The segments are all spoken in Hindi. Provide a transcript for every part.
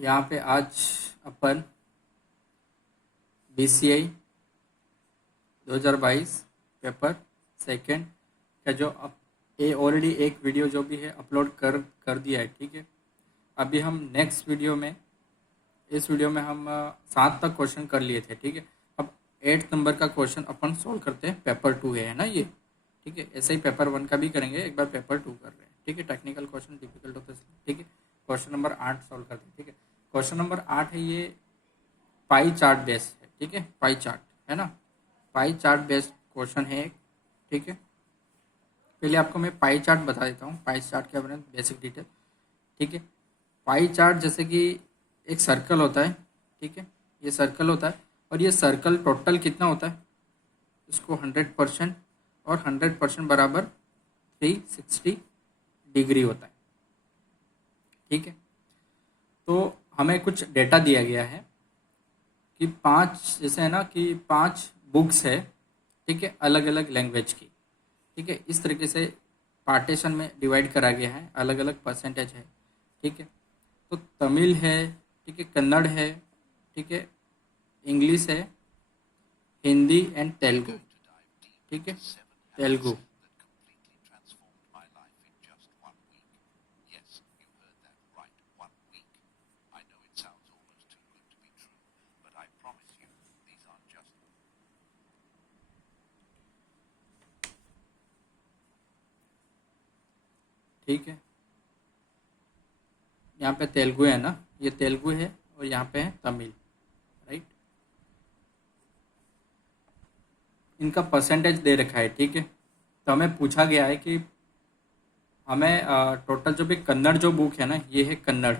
यहाँ पे आज अपन BCI 2022 पेपर सेकंड का जो ऑलरेडी एक वीडियो जो भी है अपलोड कर दिया है। ठीक है, अभी हम नेक्स्ट वीडियो में इस वीडियो में हम 7 तक क्वेश्चन कर लिए थे। ठीक है, अब 8 नंबर का क्वेश्चन अपन सोल्व करते हैं। पेपर 2 है ना ये। ठीक है, ऐसे ही पेपर 1 का भी करेंगे, एक बार पेपर 2 कर रहे हैं। ठीक है, टेक्निकल क्वेश्चन डिफिकल्ट होता है। ठीक है, क्वेश्चन नंबर 8 सोल्व करते हैं। ठीक है, क्वेश्चन नंबर 8 है, ये पाई चार्ट बेस्ड है। ठीक है, पाई चार्ट है ना, पाई चार्ट बेस्ड क्वेश्चन है एक। ठीक है, पहले आपको मैं पाई चार्ट बता देता हूँ, पाई चार्ट क्या बना बेसिक डिटेल। ठीक है, पाई चार्ट जैसे कि एक सर्कल होता है। ठीक है, ये सर्कल होता है और ये सर्कल टोटल कितना होता है, इसको 100% और 100% बराबर 360 डिग्री होता है। ठीक है, तो हमें कुछ डेटा दिया गया है कि 5 जैसे है ना कि 5 बुक्स है। ठीक है, अलग अलग लैंग्वेज की। ठीक है, इस तरीके से पार्टीशन में डिवाइड करा गया है, अलग अलग परसेंटेज है। ठीक है, तो तमिल है, ठीक है, कन्नड़ है, ठीक है, इंग्लिश है, हिंदी एंड तेलुगु। ठीक है, तेलुगु। ठीक है, यहाँ पे तेलुगु है ना, ये तेलुगु है और यहाँ पे है तमिल। राइट, इनका परसेंटेज दे रखा है। ठीक है, तो हमें पूछा गया है कि हमें टोटल जो भी कन्नड़ जो बुक है ना, ये है कन्नड़,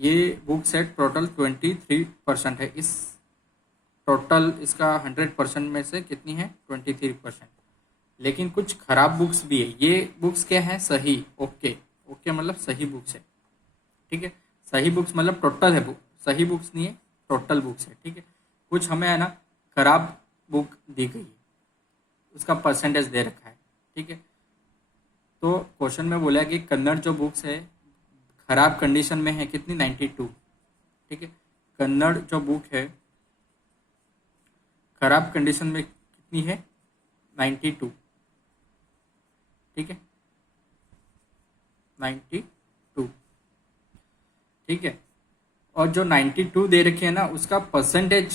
ये बुक सेट टोटल 23% है। इस टोटल इसका 100% में से कितनी है, 23%। लेकिन कुछ खराब बुक्स भी है। ये बुक्स क्या है, सही, ओके ओके मतलब सही बुक्स है। ठीक है, सही बुक्स मतलब टोटल है बुक, सही बुक्स नहीं है, टोटल बुक्स है। ठीक है, कुछ हमें है ना खराब बुक दी गई है, उसका परसेंटेज दे रखा है। ठीक है, तो क्वेश्चन में बोला कि कन्नड़ जो बुक्स है खराब कंडीशन में है, कितनी, 92। ठीक है, कन्नड़ जो बुक है खराब कंडीशन में कितनी है, 92। ठीक है, 92। ठीक है, और जो 92 दे रखे है ना, उसका परसेंटेज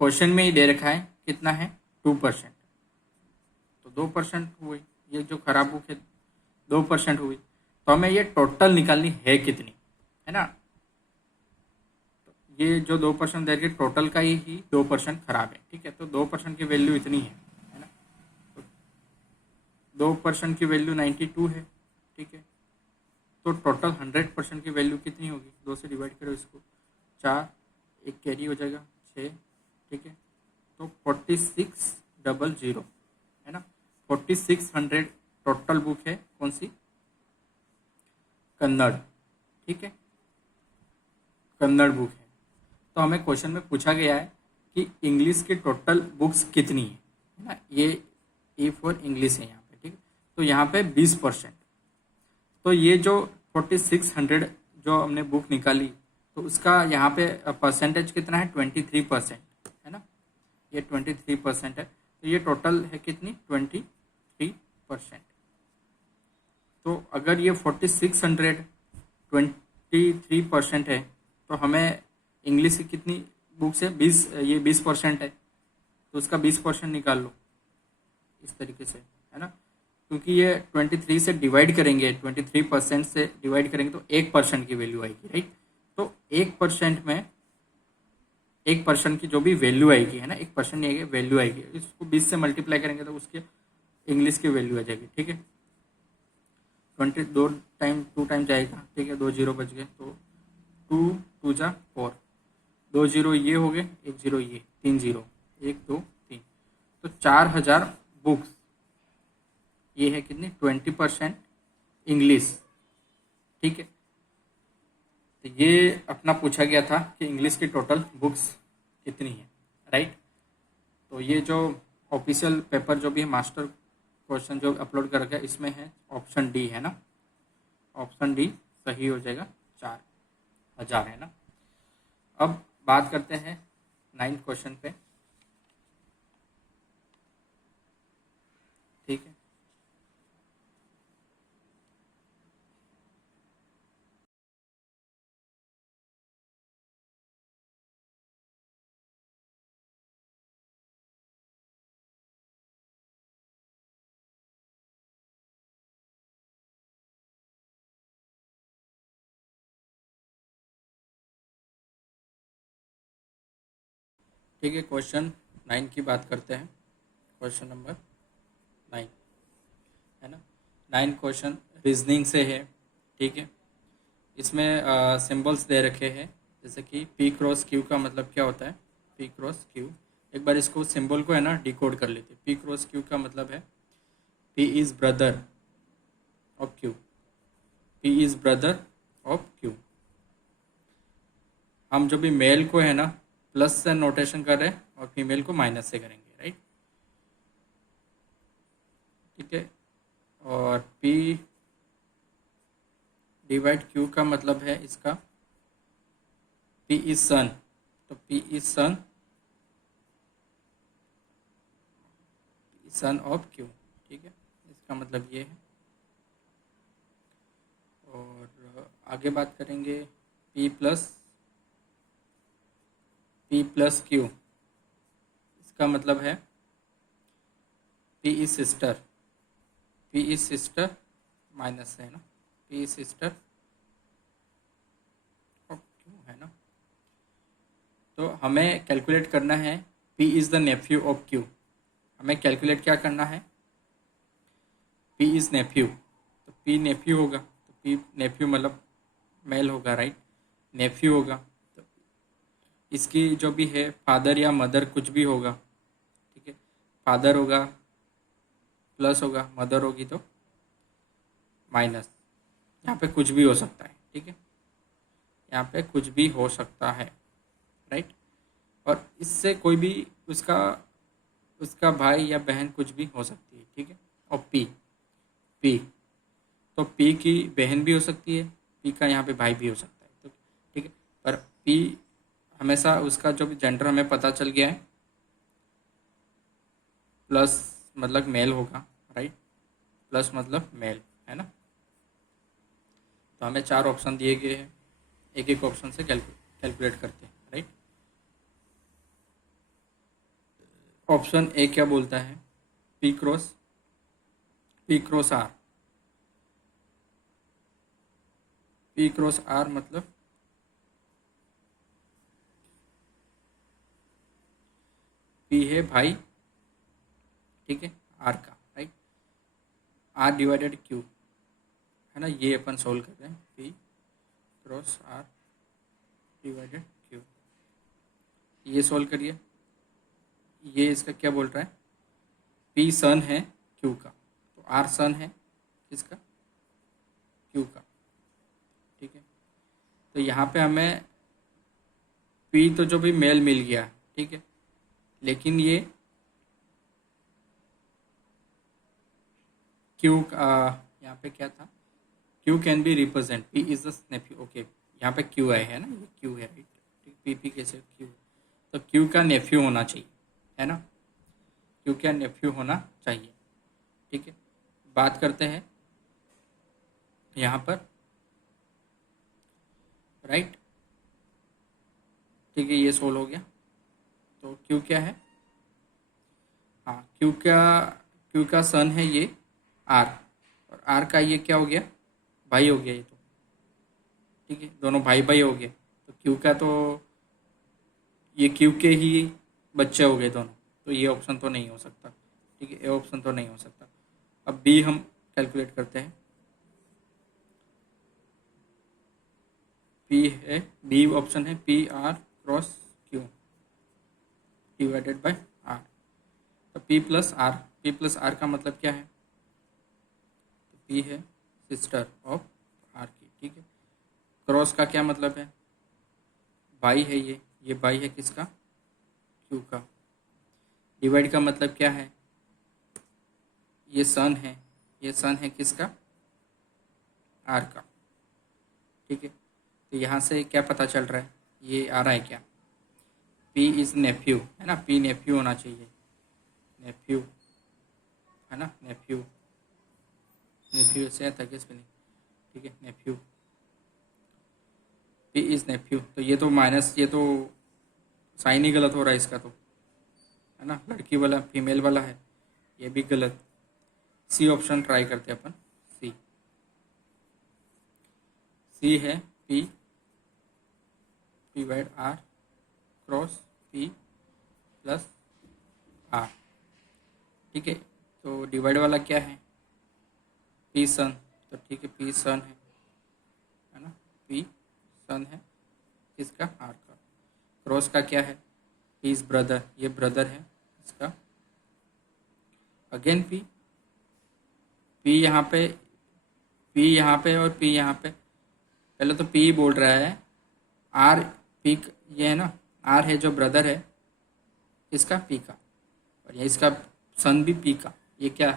क्वेश्चन में ही दे रखा है, कितना है, 2%। तो 2% हुई, ये जो खराब बुक है 2% हुई। तो हमें ये टोटल निकालनी है कितनी, है ना। तो ये जो 2% दे रखे टोटल का ही 2% खराब है। ठीक है, तो 2% की वैल्यू इतनी है ना। तो 2% की वैल्यू 92 है। ठीक है, तो टोटल 100% की वैल्यू कितनी होगी, 2 से डिवाइड करो इसको, 4, एक कैरी हो जाएगा 6। ठीक है, तो 4600 है ना, 4600 टोटल बुक है, कौन सी, कन्नड़। ठीक है, कन्नड़ बुक है। तो हमें क्वेश्चन में पूछा गया है कि इंग्लिश की टोटल बुक्स कितनी है ना, ये ई फॉर इंग्लिश है यहाँ पे। ठीक है, तो यहाँ पे 20%। तो ये जो 4600 जो हमने बुक निकाली, तो उसका यहाँ पे परसेंटेज कितना है, 23% है ना, ये 23% है। तो ये टोटल है कितनी, 23%। तो अगर ये 4600 23% है, तो हमें इंग्लिश की कितनी बुक्स है, 20, ये 20% है, तो उसका 20% निकाल लो इस तरीके से, है ना। क्योंकि ये 23 से डिवाइड करेंगे, 23% से डिवाइड करेंगे तो 1% की वैल्यू आएगी। राइट, तो 1% में 1% की जो भी वैल्यू आएगी, है ना, 1% नहीं आएगी, वैल्यू आएगी, इसको 20 से मल्टीप्लाई करेंगे तो उसके इंग्लिश की वैल्यू आ जाएगी। ठीक है, 20 2 टाइम जाएगा। ठीक है, 2 जीरो बच गए, तो 2 2 जा 4, 2 जीरो ये हो गए, 1 जीरो ये, 3 जीरो, 1 2 3, तो 4000 बुक्स। ये है कितनी, 20% इंग्लिश। ठीक है, तो ये अपना पूछा गया था कि इंग्लिश की टोटल बुक्स कितनी है। राइट, तो ये जो ऑफिशियल पेपर जो भी है, मास्टर क्वेश्चन जो अपलोड कर रखा है, इसमें है ऑप्शन डी, है ना, ऑप्शन डी सही हो जाएगा, 4। 1000 है ना। अब बात करते हैं 9th क्वेश्चन पे। ठीक है, ठीक है, क्वेश्चन 9 की बात करते हैं। क्वेश्चन नंबर 9 है ना। 9 क्वेश्चन रीजनिंग से है। ठीक है, इसमें सिंबल्स दे रखे हैं, जैसे कि पी क्रॉस क्यू का मतलब क्या होता है। पी क्रॉस क्यू, एक बार इसको सिंबल को है ना डिकोड कर लेते हैं। पी क्रॉस क्यू का मतलब है P is brother of Q. P is brother of Q. हम जो भी मेल को है ना प्लस से नोटेशन कर रहे हैं और फीमेल को माइनस से करेंगे, राइट। ठीक है, और पी डिवाइड क्यू का मतलब है इसका पी इज सन। तो P is son, son of Q. ठीक है, इसका मतलब ये है। और आगे बात करेंगे पी प्लस क्यू। इसका मतलब है P is sister. P is sister minus से है ना, P is sister of Q है ना। तो हमें कैलकुलेट करना है P is the Neiphiu of Q. हमें कैलकुलेट क्या करना है, पी इज़ नेफ्यू। तो पी नेफ्यू होगा, तो पी नेफ्यू मतलब मेल होगा, राइट। नेफ्यू होगा तो इसकी जो भी है फादर या मदर कुछ भी होगा। ठीक है, फादर होगा प्लस होगा, मदर होगी तो माइनस। यहाँ पे कुछ भी हो सकता है। ठीक है, यहाँ पे कुछ भी हो सकता है, राइट। और इससे कोई भी उसका उसका भाई या बहन कुछ भी हो सकती है। ठीक है, और पी तो पी की बहन भी हो सकती है, पी का यहाँ पे भाई भी हो सकता है। तो ठीक है, पर पी हमेशा उसका जो भी जेंडर हमें पता चल गया है, प्लस मतलब मेल होगा, राइट। प्लस मतलब मेल है ना। तो हमें 4 ऑप्शन दिए गए हैं, एक एक ऑप्शन से कैलकुलेट करते हैं, राइट। ऑप्शन ए क्या बोलता है, P cross R. P cross R मतलब पी है भाई, ठीक है, आर का, राइट। आर डिवाइडेड क्यू है ना, ये अपन सोल्व कर रहे हैं। P cross R divided Q, ये सोल्व करिए। ये इसका क्या बोल रहा है, पी सन है क्यू का, तो आर सन है किसका, क्यू का। ठीक है, तो यहाँ पे हमें पी तो जो भी मेल मिल गया, ठीक है, लेकिन ये क्यू यहाँ पे क्या था, Q can be represent P is the nephew. Okay, यहाँ पे क्यू है ना, ये क्यू है, राइट। पी कैसे क्यू, तो क्यू का नेफ्यू होना चाहिए, है ना। क्यू का नेफ्यू होना चाहिए। ठीक है, बात करते हैं यहाँ पर, राइट। ठीक है, ये सोल्व हो गया। तो क्यू क्या है, हाँ, क्यू का सन है ये आर, और आर का ये क्या हो गया, भाई हो गया ये तो। ठीक है, दोनों भाई भाई हो गए, तो क्यू का तो ये क्यू के ही बच्चे हो गए दोनों, तो ये ऑप्शन तो नहीं हो सकता। ठीक है, ये ऑप्शन तो नहीं हो सकता। अब बी हम कैलकुलेट करते हैं। पी है, बी ऑप्शन है P R cross Q divided by R. तो पी प्लस आर का मतलब क्या है, तो पी है सिस्टर ऑफ आर की। ठीक है, क्रॉस का क्या मतलब है, बाई है ये बाई है किसका, क्यू का। डिवाइड का मतलब क्या है, ये सन है, ये सन है किसका, आर का। ठीक है, तो यहाँ से क्या पता चल रहा है, ये आ रहा है क्या, पी इज़ नेफ्यू, है ना, पी नेफ्यू होना चाहिए, नेफ्यू, है ना, नेफ्यू, नेफ्यू से आता है स्पेलिंग, ठीक है, नेफ्यू, पी इज़ नेफ्यू। तो ये तो माइनस, ये तो साइन ही गलत हो रहा है इसका तो, है ना, लड़की वाला फीमेल वाला है, ये भी गलत। सी ऑप्शन ट्राई करते हैं अपन, सी, सी है P, P by R cross P plus R, ठीक है। तो डिवाइड वाला क्या है, पी सन, तो ठीक है, पी सन है ना, पी सन है किसका, आर का। क्रॉस का क्या है, पी इज ब्रदर, ये ब्रदर है इसका। अगेन पी, पी यहाँ पे, पी यहाँ पे और पी यहाँ पे, पहले तो पी बोल रहा है, आर पी, ये है ना, आर है जो ब्रदर है इसका, पी का, और ये इसका सन भी पी का, ये क्या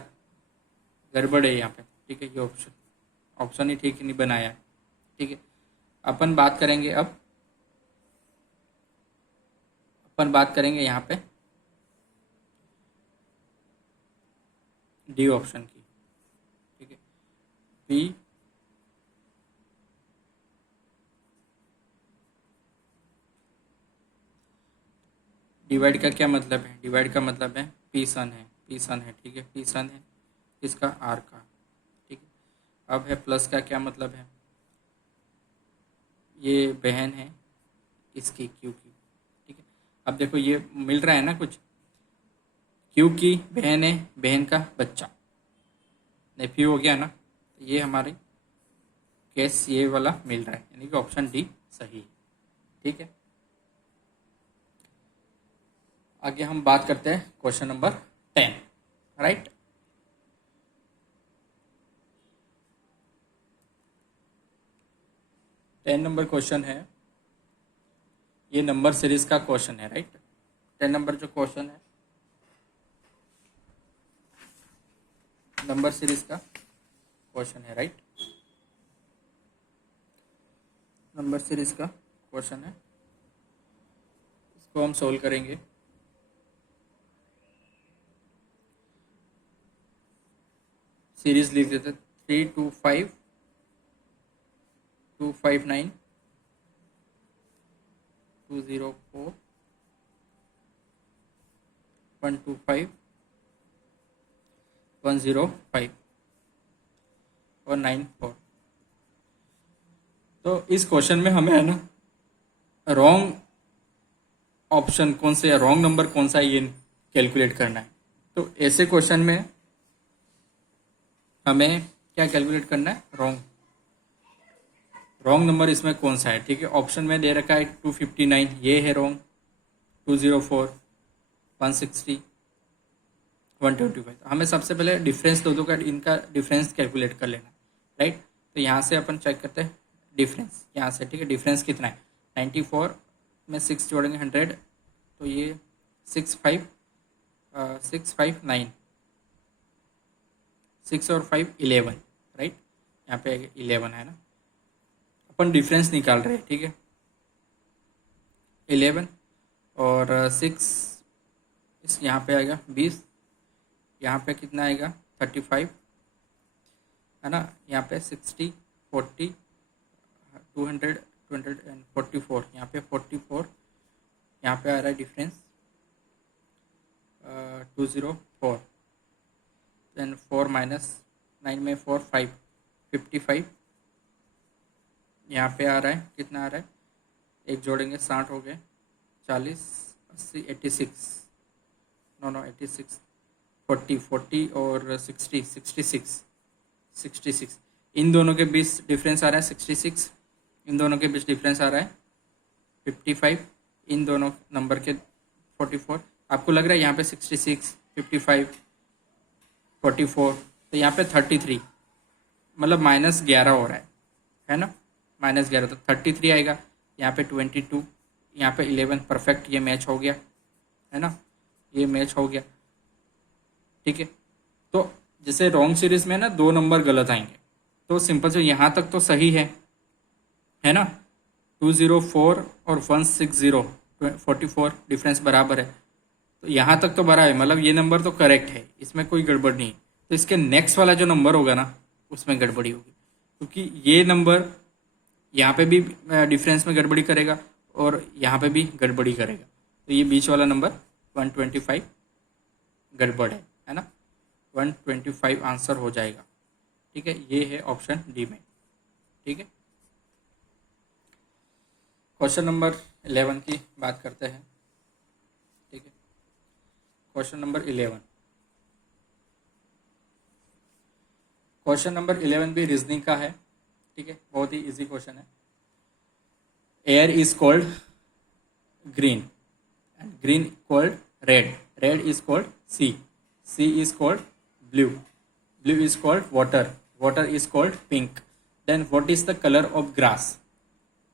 गड़बड़ है यहाँ पे, ठीक है, ये ऑप्शन, ऑप्शन ही ठीक नहीं बनाया है, ठीक है। अपन बात करेंगे अब, अपन बात करेंगे यहाँ पे डी ऑप्शन की, ठीक है, पी डिवाइड का क्या मतलब है, डिवाइड का मतलब है पी सन है, पी सन है, ठीक है, पी सन है इसका, आर का, ठीक है। अब है प्लस का क्या मतलब है, ये बहन है इसकी, क्यू की, ठीक है। अब देखो ये मिल रहा है ना कुछ, क्यू की बहन है, बहन का बच्चा, नेफ्यू हो गया ना, ये हमारी केस ये वाला मिल रहा है, यानी कि ऑप्शन डी सही है, ठीक है। आगे हम बात करते हैं question number 10, right. Ten number question है, ये नंबर सीरीज का क्वेश्चन है, राइट। 10 नंबर जो क्वेश्चन है नंबर सीरीज का क्वेश्चन है, राइट, नंबर सीरीज का क्वेश्चन है, इसको हम सोल्व करेंगे। सीरीज लिख देते 3 2 5 2 5 9 2 0 4 1 2 5 1 0 5 और 9 4। तो इस क्वेश्चन में हमें है ना रॉन्ग ऑप्शन कौन से है, रॉन्ग नंबर कौन सा है, ये कैलकुलेट करना है। तो ऐसे क्वेश्चन में हमें क्या कैलकुलेट करना है, रॉन्ग, रॉन्ग नंबर इसमें कौन सा है, ठीक है। ऑप्शन में दे रखा है 259, ये है रॉन्ग, 204 160 125। हमें सबसे पहले डिफरेंस दो का इनका डिफरेंस कैलकुलेट कर लेना, राइट। तो यहाँ से अपन चेक करते हैं डिफरेंस, यहाँ से, ठीक है, डिफरेंस कितना है, 94 में 6 जोड़ेंगे 100, तो ये 659, 6 और 5 11, राइट, यहाँ पे 11 है ना, अपन डिफरेंस निकाल रहे हैं, ठीक है। 11 और 6 इस यहाँ पे आएगा 20, यहाँ पे कितना आएगा 35, है ना, यहाँ पे 60 40 200 244, यहाँ पे 44, यहाँ पे आ रहा है डिफरेंस 204, देन 4 माइनस 9 में 4 5 55, यहाँ पे आ रहा है कितना आ रहा है, एक जोड़ेंगे 60 हो गए, 40 80 86, नो 86 40 और 60 66, इन दोनों के बीच डिफरेंस आ रहा है 66, इन दोनों के बीच डिफरेंस आ रहा है 55, इन दोनों नंबर के 44। आपको लग रहा है यहाँ पे 66 55 44, तो यहाँ पे 33, मतलब -11 हो रहा है ना, -11, तो 33 आएगा, यहाँ पे 22, यहाँ पे 11, परफेक्ट, ये मैच हो गया, है ना, ये मैच हो गया, ठीक है। तो जैसे रॉन्ग सीरीज में ना 2 नंबर गलत आएंगे, तो सिंपल से यहाँ तक तो सही है ना, 204 और 160 44 डिफरेंस बराबर है। तो यहाँ तक तो बराबर है, मतलब ये नंबर तो करेक्ट है, इसमें कोई गड़बड़ नहीं है। तो इसके नेक्स्ट वाला जो नंबर होगा ना उसमें गड़बड़ी होगी, क्योंकि ये नंबर यहाँ पे भी डिफरेंस में गड़बड़ी करेगा और यहाँ पे भी गड़बड़ी करेगा। तो ये बीच वाला नंबर 125 गड़बड़ है ना। 125 आंसर हो जाएगा। ठीक है, ये है ऑप्शन डी में। ठीक है, क्वेश्चन नंबर 11 की बात करते हैं। ठीक है, क्वेश्चन नंबर 11। क्वेश्चन नंबर 11 भी रीजनिंग का है। ठीक है, बहुत ही इजी क्वेश्चन है। Air is called green and green called red, red is called sea, sea is called blue, blue is called water, water is called pink, then what is the colour of grass.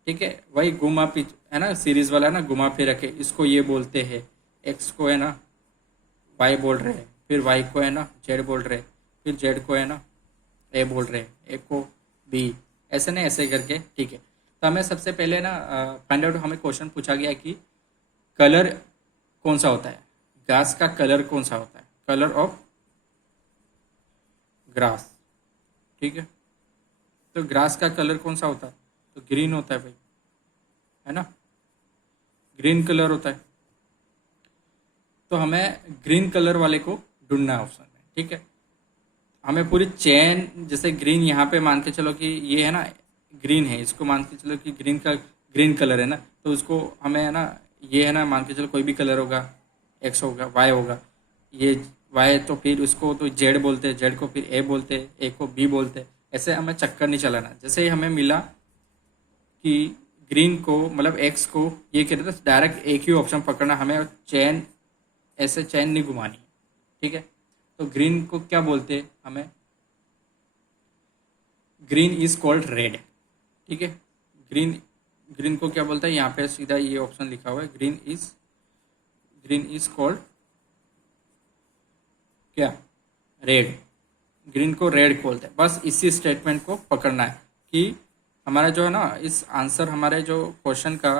ठीक है, वही घुमा फिर है ना, सीरीज वाला है ना, घुमा फिर रखे, इसको ये बोलते हैं, एक्स को है ना वाई बोल रहे हैं, फिर वाई को है ना जेड बोल रहे हैं, फिर जेड को है ना ए बोल रहे हैं, ए को बी, ऐसे ना ऐसे करके। ठीक है, तो हमें सबसे पहले ना फाइंड आउट, हमें क्वेश्चन पूछा गया कि कलर कौन सा होता है, घास का कलर कौन सा होता है, कलर ऑफ ग्रास। ठीक है, तो ग्रास का कलर कौन सा होता है, तो ग्रीन होता है भाई, है ना, ग्रीन कलर होता है। तो हमें ग्रीन कलर वाले को ढूंढना है ऑप्शन में। ठीक है, हमें पूरी चेन, जैसे ग्रीन यहाँ पे मान के चलो कि ये है ना ग्रीन है, इसको मान के चलो कि ग्रीन का ग्रीन कलर है ना, तो उसको हमें है ना, ये है ना मान के चलो कोई भी कलर होगा, एक्स होगा वाई होगा, ये वाई तो फिर उसको तो जेड बोलते हैं, जेड को फिर ए बोलते हैं, ए को बी बोलते हैं। ऐसे हमें चक्कर नहीं चलाना। जैसे ही हमें मिला कि ग्रीन को मतलब एक्स को ये कहते थे, डायरेक्ट एक ही ऑप्शन पकड़ना, हमें चैन ऐसे चैन नहीं घुमानी। ठीक है, तो ग्रीन को क्या बोलते हैं हमें, ग्रीन इज कॉल्ड रेड। ठीक है, ग्रीन, ग्रीन को क्या बोलता है, यहाँ पे सीधा ये ऑप्शन लिखा हुआ है, ग्रीन इज कॉल्ड क्या, रेड, ग्रीन को रेड बोलते हैं। बस इसी स्टेटमेंट को पकड़ना है कि हमारा जो है ना, इस आंसर हमारे जो क्वेश्चन का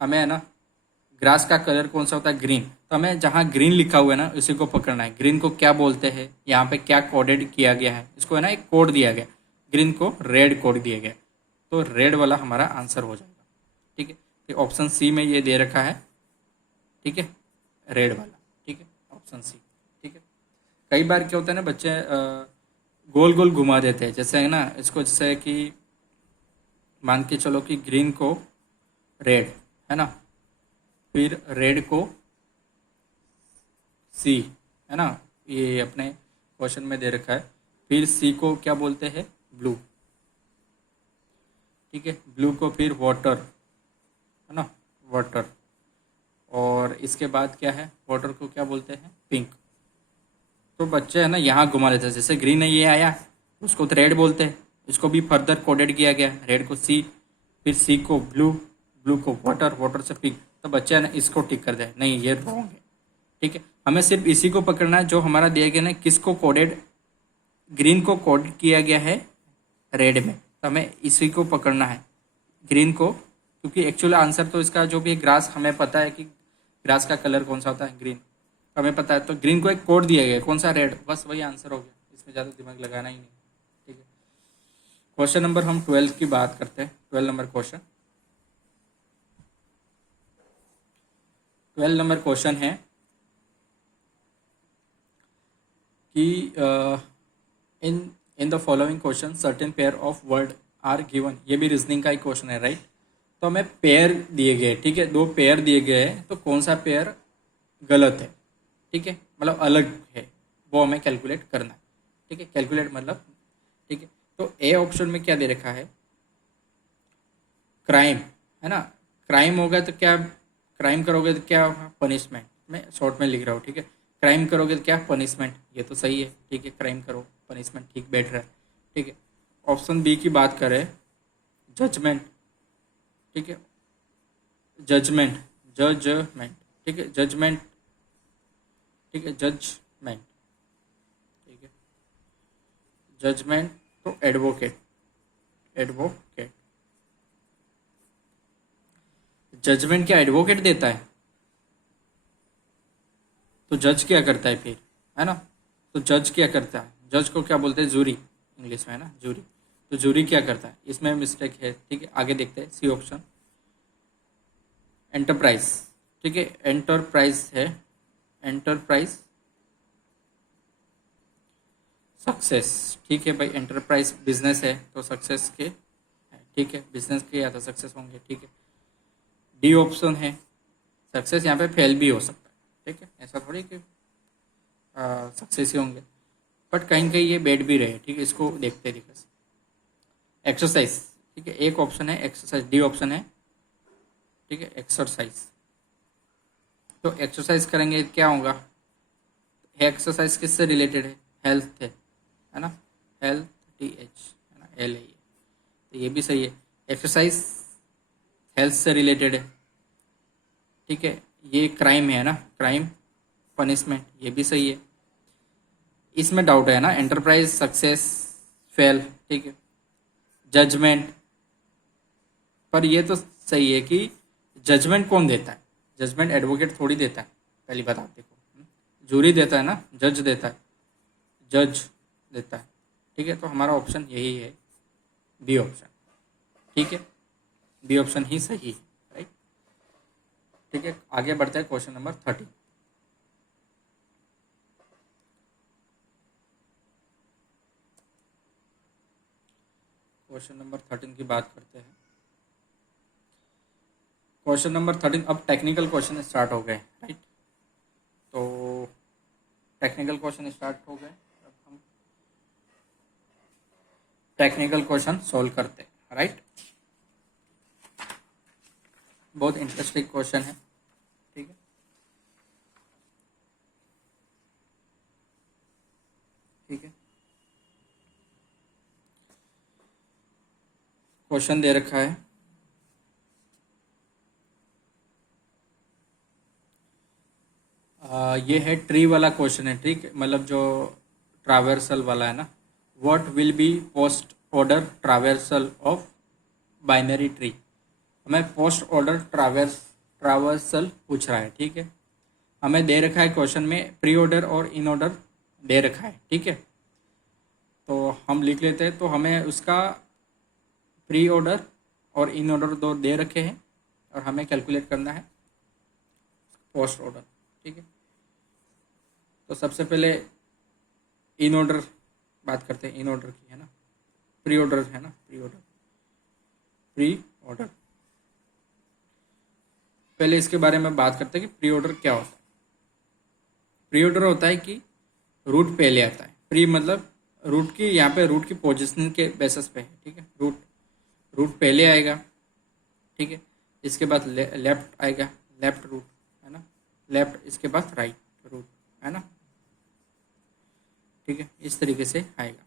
हमें है ना, ग्रास का कलर कौन सा होता है, ग्रीन, तो हमें जहाँ ग्रीन लिखा हुआ है ना उसी को पकड़ना है। ग्रीन को क्या बोलते हैं, यहाँ पे क्या कोडेड किया गया है, इसको है ना एक कोड दिया गया, ग्रीन को रेड कोड दिया गया, तो रेड वाला हमारा आंसर हो जाएगा। ठीक है, तो ऑप्शन सी में ये दे रखा है। ठीक है, रेड वाला। ठीक है, ऑप्शन सी। ठीक है, कई बार क्या होता है ना, बच्चे गोल गोल घुमा देते हैं, जैसे है ना, इसको जैसे कि मान के चलो कि ग्रीन को रेड है ना, फिर रेड को सी, है ना, ये अपने क्वेश्चन में दे रखा है, फिर सी को क्या बोलते हैं, ब्लू। ठीक है, ब्लू को फिर वाटर, है ना, वाटर, और इसके बाद क्या है, वाटर को क्या बोलते हैं, पिंक। तो बच्चे है ना यहाँ घुमा लेते हैं, जैसे ग्रीन है ये आया, उसको तो रेड बोलते हैं, इसको भी फर्दर कोडेड किया गया, रेड को सी, फिर सी को ब्लू, ब्लू को वाटर, वाटर से पिंक। तो बच्चे है ना इसको टिक कर दे, नहीं ये रॉन्ग है। ठीक है, हमें सिर्फ इसी को पकड़ना है जो हमारा दिया गया ना, किसको कोडेड, ग्रीन को कोड किया गया है रेड में, तो हमें इसी को पकड़ना है, ग्रीन को, क्योंकि एक्चुअल आंसर तो इसका जो भी है ग्रास, हमें पता है कि ग्रास का कलर कौन सा होता है, ग्रीन, हमें पता है। तो ग्रीन को एक कोड दिया गया है, कौन सा, रेड, बस वही आंसर हो गया, इसमें ज़्यादा दिमाग लगाना ही नहीं। ठीक है, क्वेश्चन नंबर हम 12 की बात करते हैं। 12 नंबर क्वेश्चन, 12 नंबर क्वेश्चन है कि in in the following question certain pair of word are given. ये भी रीजनिंग का ही क्वेश्चन है, राइट। तो हमें पेयर दिए गए, ठीक है, दो पेयर दिए गए हैं, तो कौन सा पेयर गलत है, ठीक है, मतलब अलग है, वो हमें कैलकुलेट करना है। ठीक है, कैलकुलेट मतलब, ठीक है, तो ए ऑप्शन में क्या दे रखा है, क्राइम, है ना, क्राइम होगा तो क्या, क्राइम करोगे तो क्या पनिशमेंट, मैं शॉर्ट में लिख रहा हूँ। ठीक है, क्राइम करोगे तो क्या पनिशमेंट, ये तो सही है। ठीक है, क्राइम करो पनिशमेंट, ठीक बैठ रहा है। ठीक है, ऑप्शन बी की बात करें, जजमेंट, ठीक है, जजमेंट, जजमेंट, ठीक है, जजमेंट, ठीक है, जजमेंट, ठीक है, जजमेंट, तो एडवोकेट, एडवोकेट, जजमेंट क्या एडवोकेट देता है? तो जज क्या करता है फिर, है ना? तो जज क्या करता है? जज को क्या बोलते हैं? जूरी, इंग्लिश में, है ना, जूरी। तो जूरी क्या करता है? इसमें मिस्टेक है, ठीक है। आगे देखते हैं, सी ऑप्शन, एंटरप्राइज, ठीक है, एंटरप्राइज है, एंटरप्राइज सक्सेस, ठीक है भाई। एंटरप्राइज बिजनेस है तो सक्सेस के है, ठीक है, बिजनेस के या तो सक्सेस होंगे, ठीक है। डी ऑप्शन है, सक्सेस यहाँ पे फेल भी हो सकता है, ठीक है, ऐसा थोड़ी कि सक्सेस ही होंगे, बट कहीं कहीं ये बैड भी रहे, ठीक है। इसको देखते हैं, एक्सरसाइज, ठीक है, एक ऑप्शन है एक्सरसाइज, डी ऑप्शन है, ठीक है, एक्सरसाइज। तो एक्सरसाइज करेंगे क्या होगा? एक्सरसाइज किससे रिलेटेड है? हेल्थ है ना, हेल्थ, टी एच, है ना, एल है ये, तो ये भी सही है। एक्सरसाइज हेल्थ से रिलेटेड है, ठीक है। ये क्राइम है ना, क्राइम पनिशमेंट, ये भी सही है। इसमें डाउट है ना, एंटरप्राइज सक्सेस फेल, ठीक है। जजमेंट, पर ये तो सही है कि जजमेंट कौन देता है? जजमेंट एडवोकेट थोड़ी देता है, पहली बात आप देखो, जूरी देता है ना, जज देता है, जज देता है, ठीक है। तो हमारा ऑप्शन यही है, बी ऑप्शन, ठीक है, बी ऑप्शन ही सही है, राइट। ठीक है, आगे बढ़ते हैं, क्वेश्चन नंबर 30। क्वेश्चन नंबर 13 की बात करते हैं। क्वेश्चन नंबर 13, अब टेक्निकल क्वेश्चन स्टार्ट हो गए, राइट। तो टेक्निकल क्वेश्चन स्टार्ट हो गए, अब हम टेक्निकल क्वेश्चन सोल्व करते हैं, राइट। बहुत इंटरेस्टिंग क्वेश्चन है, ठीक है, ठीक है। क्वेश्चन दे रखा है, ये है ट्री वाला क्वेश्चन है, ठीक है, मतलब जो ट्रावर्सल वाला है ना। What will be post order traversal of binary tree? हमें पोस्ट ऑर्डर ट्रावर्सल पूछ रहा है, ठीक है। हमें दे रखा है क्वेश्चन में प्री ऑर्डर और इन ऑर्डर दे रखा है, ठीक है। तो हम लिख लेते हैं, तो हमें उसका प्री ऑर्डर और इन ऑर्डर दो दे रखे हैं, और हमें कैलकुलेट करना है पोस्ट ऑर्डर, ठीक है। तो सबसे पहले इन ऑर्डर बात करते हैं, इन ऑर्डर की, है ना, प्री ऑर्डर है ना, प्री ऑर्डर, प्री ऑर्डर। पहले इसके बारे में बात करते हैं कि प्री ऑर्डर क्या होता है। प्री ऑर्डर होता है कि रूट पहले आता है, प्री मतलब रूट की, यहाँ पे रूट की पोजीशन के बेसिस पे है, ठीक है। रूट रूट पहले आएगा, ठीक है, इसके बाद लेफ्ट आएगा, लेफ्ट रूट, है ना, लेफ्ट, इसके बाद राइट रूट, है ना, ठीक है, इस तरीके से आएगा।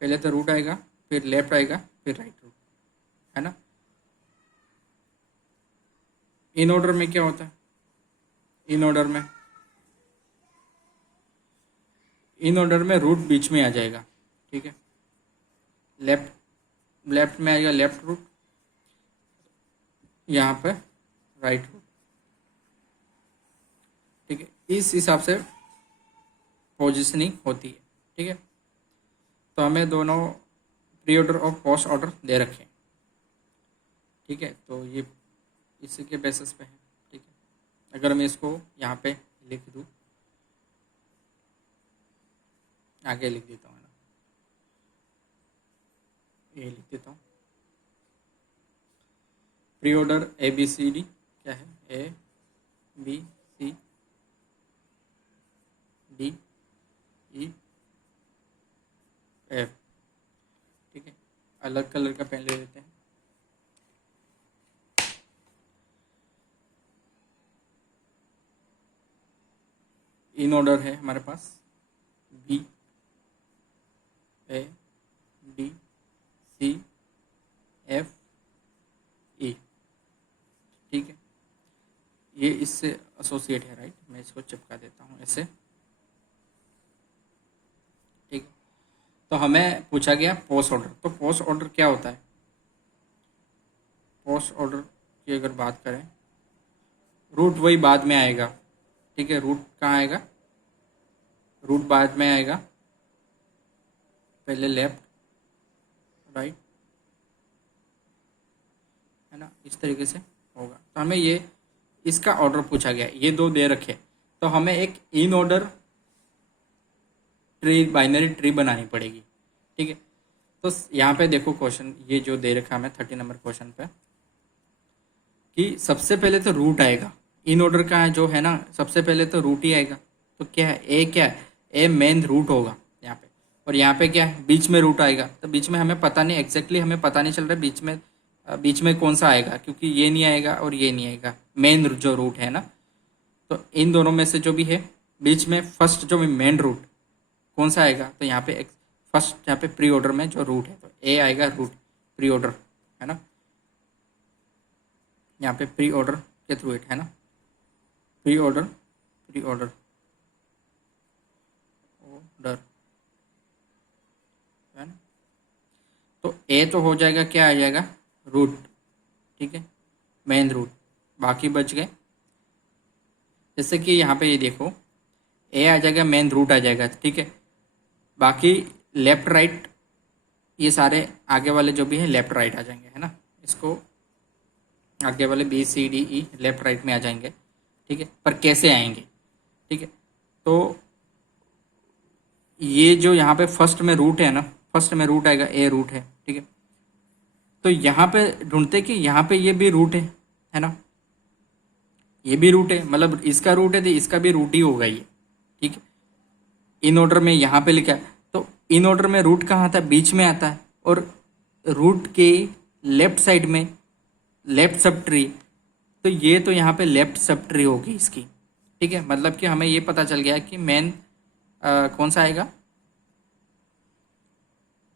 पहले तो रूट आएगा, फिर लेफ्ट आएगा, फिर राइट रूट, है ना। इन ऑर्डर में क्या होता है? इन ऑर्डर में, इन ऑर्डर में रूट बीच में आ जाएगा, ठीक है। लेफ्ट, लेफ्ट में आएगा लेफ्ट रूट, यहाँ पे राइट रूट, ठीक है। इस हिसाब से पोजिशनिंग होती है, ठीक है। तो हमें दोनों प्री ऑर्डर और पोस्ट ऑर्डर दे रखे हैं, ठीक है। तो ये इसी के बेसिस पे है, ठीक है। अगर मैं इसको यहाँ पे लिख दूँ, आगे लिख देता हूँ ना, ये लिख देता हूँ, pre order A B C D क्या है, A B C D E F, ठीक है। अलग कलर का पेन ले लेते हैं। इन ऑर्डर है हमारे पास बी, ए, डी, सी, एफ, ई, ठीक है। ये इससे एसोसिएट है, राइट। मैं इसको चिपका देता हूँ ऐसे, ठीक है। तो हमें पूछा गया पोस्ट ऑर्डर, तो पोस्ट ऑर्डर क्या होता है? फर्स्ट ऑर्डर की अगर बात करें, रूट वही बाद में आएगा, ठीक है। रूट कहाँ आएगा, रूट बाद में आएगा, पहले लेफ्ट राइट, है ना, इस तरीके से होगा। तो हमें ये इसका ऑर्डर पूछा गया, ये दो दे रखे, तो हमें एक in order tree, binary tree बनानी पड़ेगी, ठीक है। तो यहाँ पे देखो क्वेश्चन ये जो दे रखा हमें 30 नंबर क्वेश्चन पे, कि सबसे पहले तो रूट आएगा, इन ऑर्डर का है जो है ना, सबसे पहले तो रूट ही आएगा। तो क्या है, ए क्या है, ए मेन रूट होगा यहाँ पे, और यहाँ पे क्या है, बीच में रूट आएगा। तो बीच में हमें पता नहीं, एग्जैक्टली हमें पता नहीं चल रहा है बीच में कौन सा आएगा, क्योंकि ये नहीं आएगा और ये नहीं आएगा, मेन जो रूट है ना। तो इन दोनों में से जो भी है बीच में फर्स्ट जो मेन रूट कौन सा आएगा, तो यहाँ पे फर्स्ट यहाँ पे प्री ऑर्डर में जो रूट है, तो ए आएगा रूट प्री ऑर्डर, है ना, यहाँ पे प्री ऑर्डर के थ्रू है ना, प्री ऑर्डर ऑर्डर है ना। तो ए तो हो जाएगा, क्या आ जाएगा, रूट, ठीक है, मेन रूट, बाकी बच गए। जैसे कि यहाँ पे ये देखो, ए आ जाएगा, मेन रूट आ जाएगा, ठीक है। बाकी लेफ्ट राइट ये सारे आगे वाले जो भी हैं लेफ्ट राइट आ जाएंगे, है ना। इसको आगे वाले B C D E left right में आ जाएंगे, ठीक है। पर कैसे आएंगे, ठीक है। तो ये जो यहाँ पे फर्स्ट में रूट है ना, फर्स्ट में रूट आएगा, ए रूट है, ठीक है। तो यहाँ पे ढूंढते कि यहाँ पे ये भी रूट है ना, ये भी रूट है, मतलब इसका रूट है तो इसका भी रूट ही होगा ये, ठीक है। इन ऑर्डर में यहाँ पे लिखा है, तो इन ऑर्डर में रूट कहाँ आता है, बीच में आता है, और रूट के लेफ्ट साइड में लेफ्ट सब ट्री, तो ये तो यहाँ पे लेफ्ट सब ट्री होगी इसकी, ठीक है। मतलब कि हमें ये पता चल गया कि मेन कौन सा आएगा,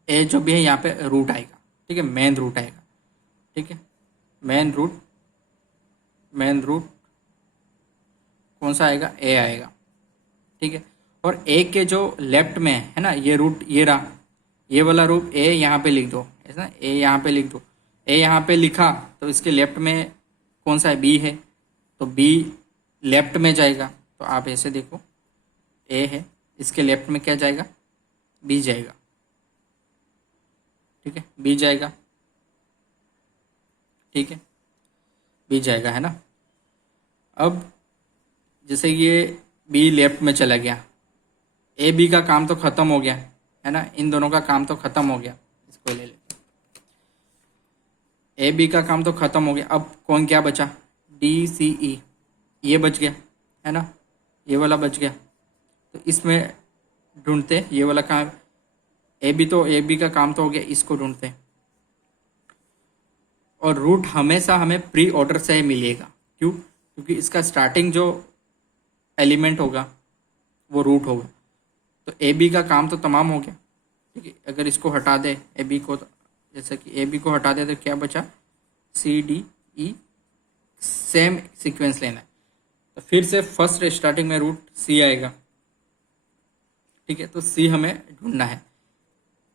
ए जो भी है यहाँ पे रूट आएगा, ठीक है, मेन रूट आएगा, ठीक है। मेन रूट कौन सा आएगा, ए आएगा, ठीक है। और ए के जो लेफ्ट में है ना, ये रूट ये रहा, ये वाला रूट ए यहाँ पे लिख दो, ऐसा ए यहाँ पे लिख दो। ए यहाँ पे लिखा तो इसके लेफ्ट में कौन सा है, बी है, तो बी लेफ्ट में जाएगा। तो आप ऐसे देखो, ए है, इसके लेफ्ट में क्या जाएगा, बी जाएगा, ठीक है, बी जाएगा, ठीक है, बी जाएगा, है ना। अब जैसे ये बी लेफ्ट में चला गया, ए बी का काम तो खत्म हो गया, है ना, इन दोनों का काम तो खत्म हो गया, इसको ले ले, ए बी का काम तो खत्म हो गया। अब कौन क्या बचा, डी सी ई, ये बच गया, है ना, ये वाला बच गया। तो इसमें ढूंढते, ये वाला कहाँ, ए बी का काम तो हो गया, इसको ढूंढते हैं। और रूट हमेशा हमें प्री ऑर्डर से ही मिलेगा, क्यों, क्योंकि इसका स्टार्टिंग जो एलिमेंट होगा वो रूट होगा। तो ए बी का काम तो तमाम हो गया, ठीक है। अगर इसको हटा दे ए बी को, जैसे कि ए बी को हटा दे तो क्या बचा, C D E, same sequence लेना है। तो फिर से फर्स्ट स्टार्टिंग में रूट सी आएगा, ठीक है। तो सी हमें ढूंढना है।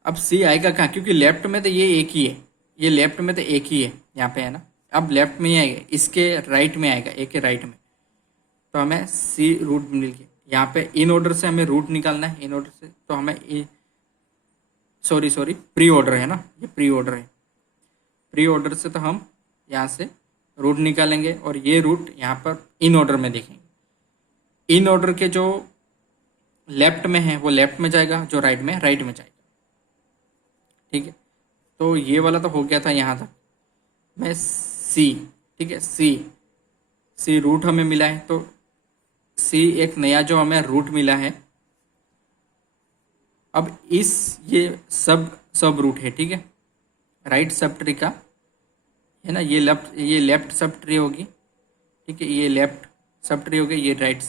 अब सी आएगा कहाँ, क्योंकि लेफ्ट में तो ये एक ही है, ये लेफ्ट में तो एक ही है यहाँ पे, है ना। अब लेफ्ट में ही आएगा, इसके राइट में आएगा, ए के राइट में। तो हमें सी रूट मिल गया। यहाँ पे इन ऑर्डर से हमें रूट निकालना है, इन ऑर्डर से, तो हमें सॉरी प्री ऑर्डर है ना, ये प्री ऑर्डर है। प्री ऑर्डर से तो हम यहाँ से रूट निकालेंगे, और ये रूट यहाँ पर इन ऑर्डर में देखेंगे। इन ऑर्डर के जो लेफ्ट में है वो लेफ्ट में जाएगा, जो राइट में जाएगा, ठीक है। तो ये वाला तो हो गया था यहाँ तक। मैं सी, ठीक है, सी रूट हमें मिला है, तो सी एक नया जो हमें रूट मिला है। अब ये सब रूट है, ठीक है, राइट सब ट्री का, है ना। ये लेफ्ट सब ट्री होगी, ठीक है, ये लेफ्ट सब ट्री होगी, ये राइट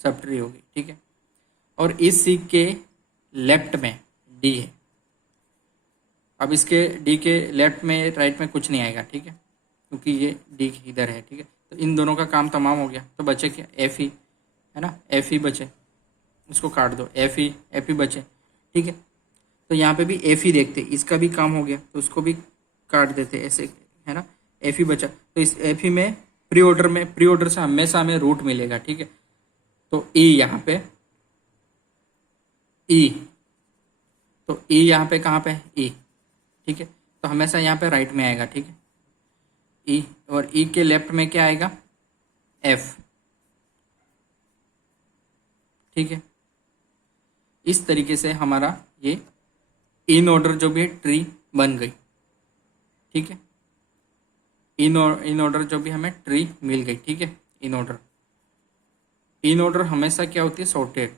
सब ट्री होगी, ठीक है। और इस सी के लेफ्ट में डी है। अब इसके डी के लेफ्ट में राइट में कुछ नहीं आएगा, ठीक है, क्योंकि ये डी इधर है, ठीक है। तो इन दोनों का काम तमाम हो गया। तो बचे क्या, एफ ई, है ना, एफ ई बचे, इसको काट दो, एफ ई बचे, ठीक है। तो यहाँ पे भी एफ ई देखते, इसका भी काम हो गया, तो उसको भी काट देते ऐसे, है ना, एफ ई बचा, तो इस एफ ई में प्री ऑर्डर से हमेशा हमें रूट मिलेगा, ठीक है। तो ई यहाँ पे, ई, तो ई यहाँ पे कहाँ पे है, ई, ठीक है। तो हमेशा यहाँ पे राइट में आएगा, ठीक है, ई, और ई के लेफ्ट में क्या आएगा, एफ, ठीक है। इस तरीके से हमारा ये इन ऑर्डर जो भी है ट्री बन गई, ठीक है। इन ऑर्डर जो भी हमें ट्री मिल गई, ठीक है। इन ऑर्डर हमेशा क्या होती है, सॉर्टेड।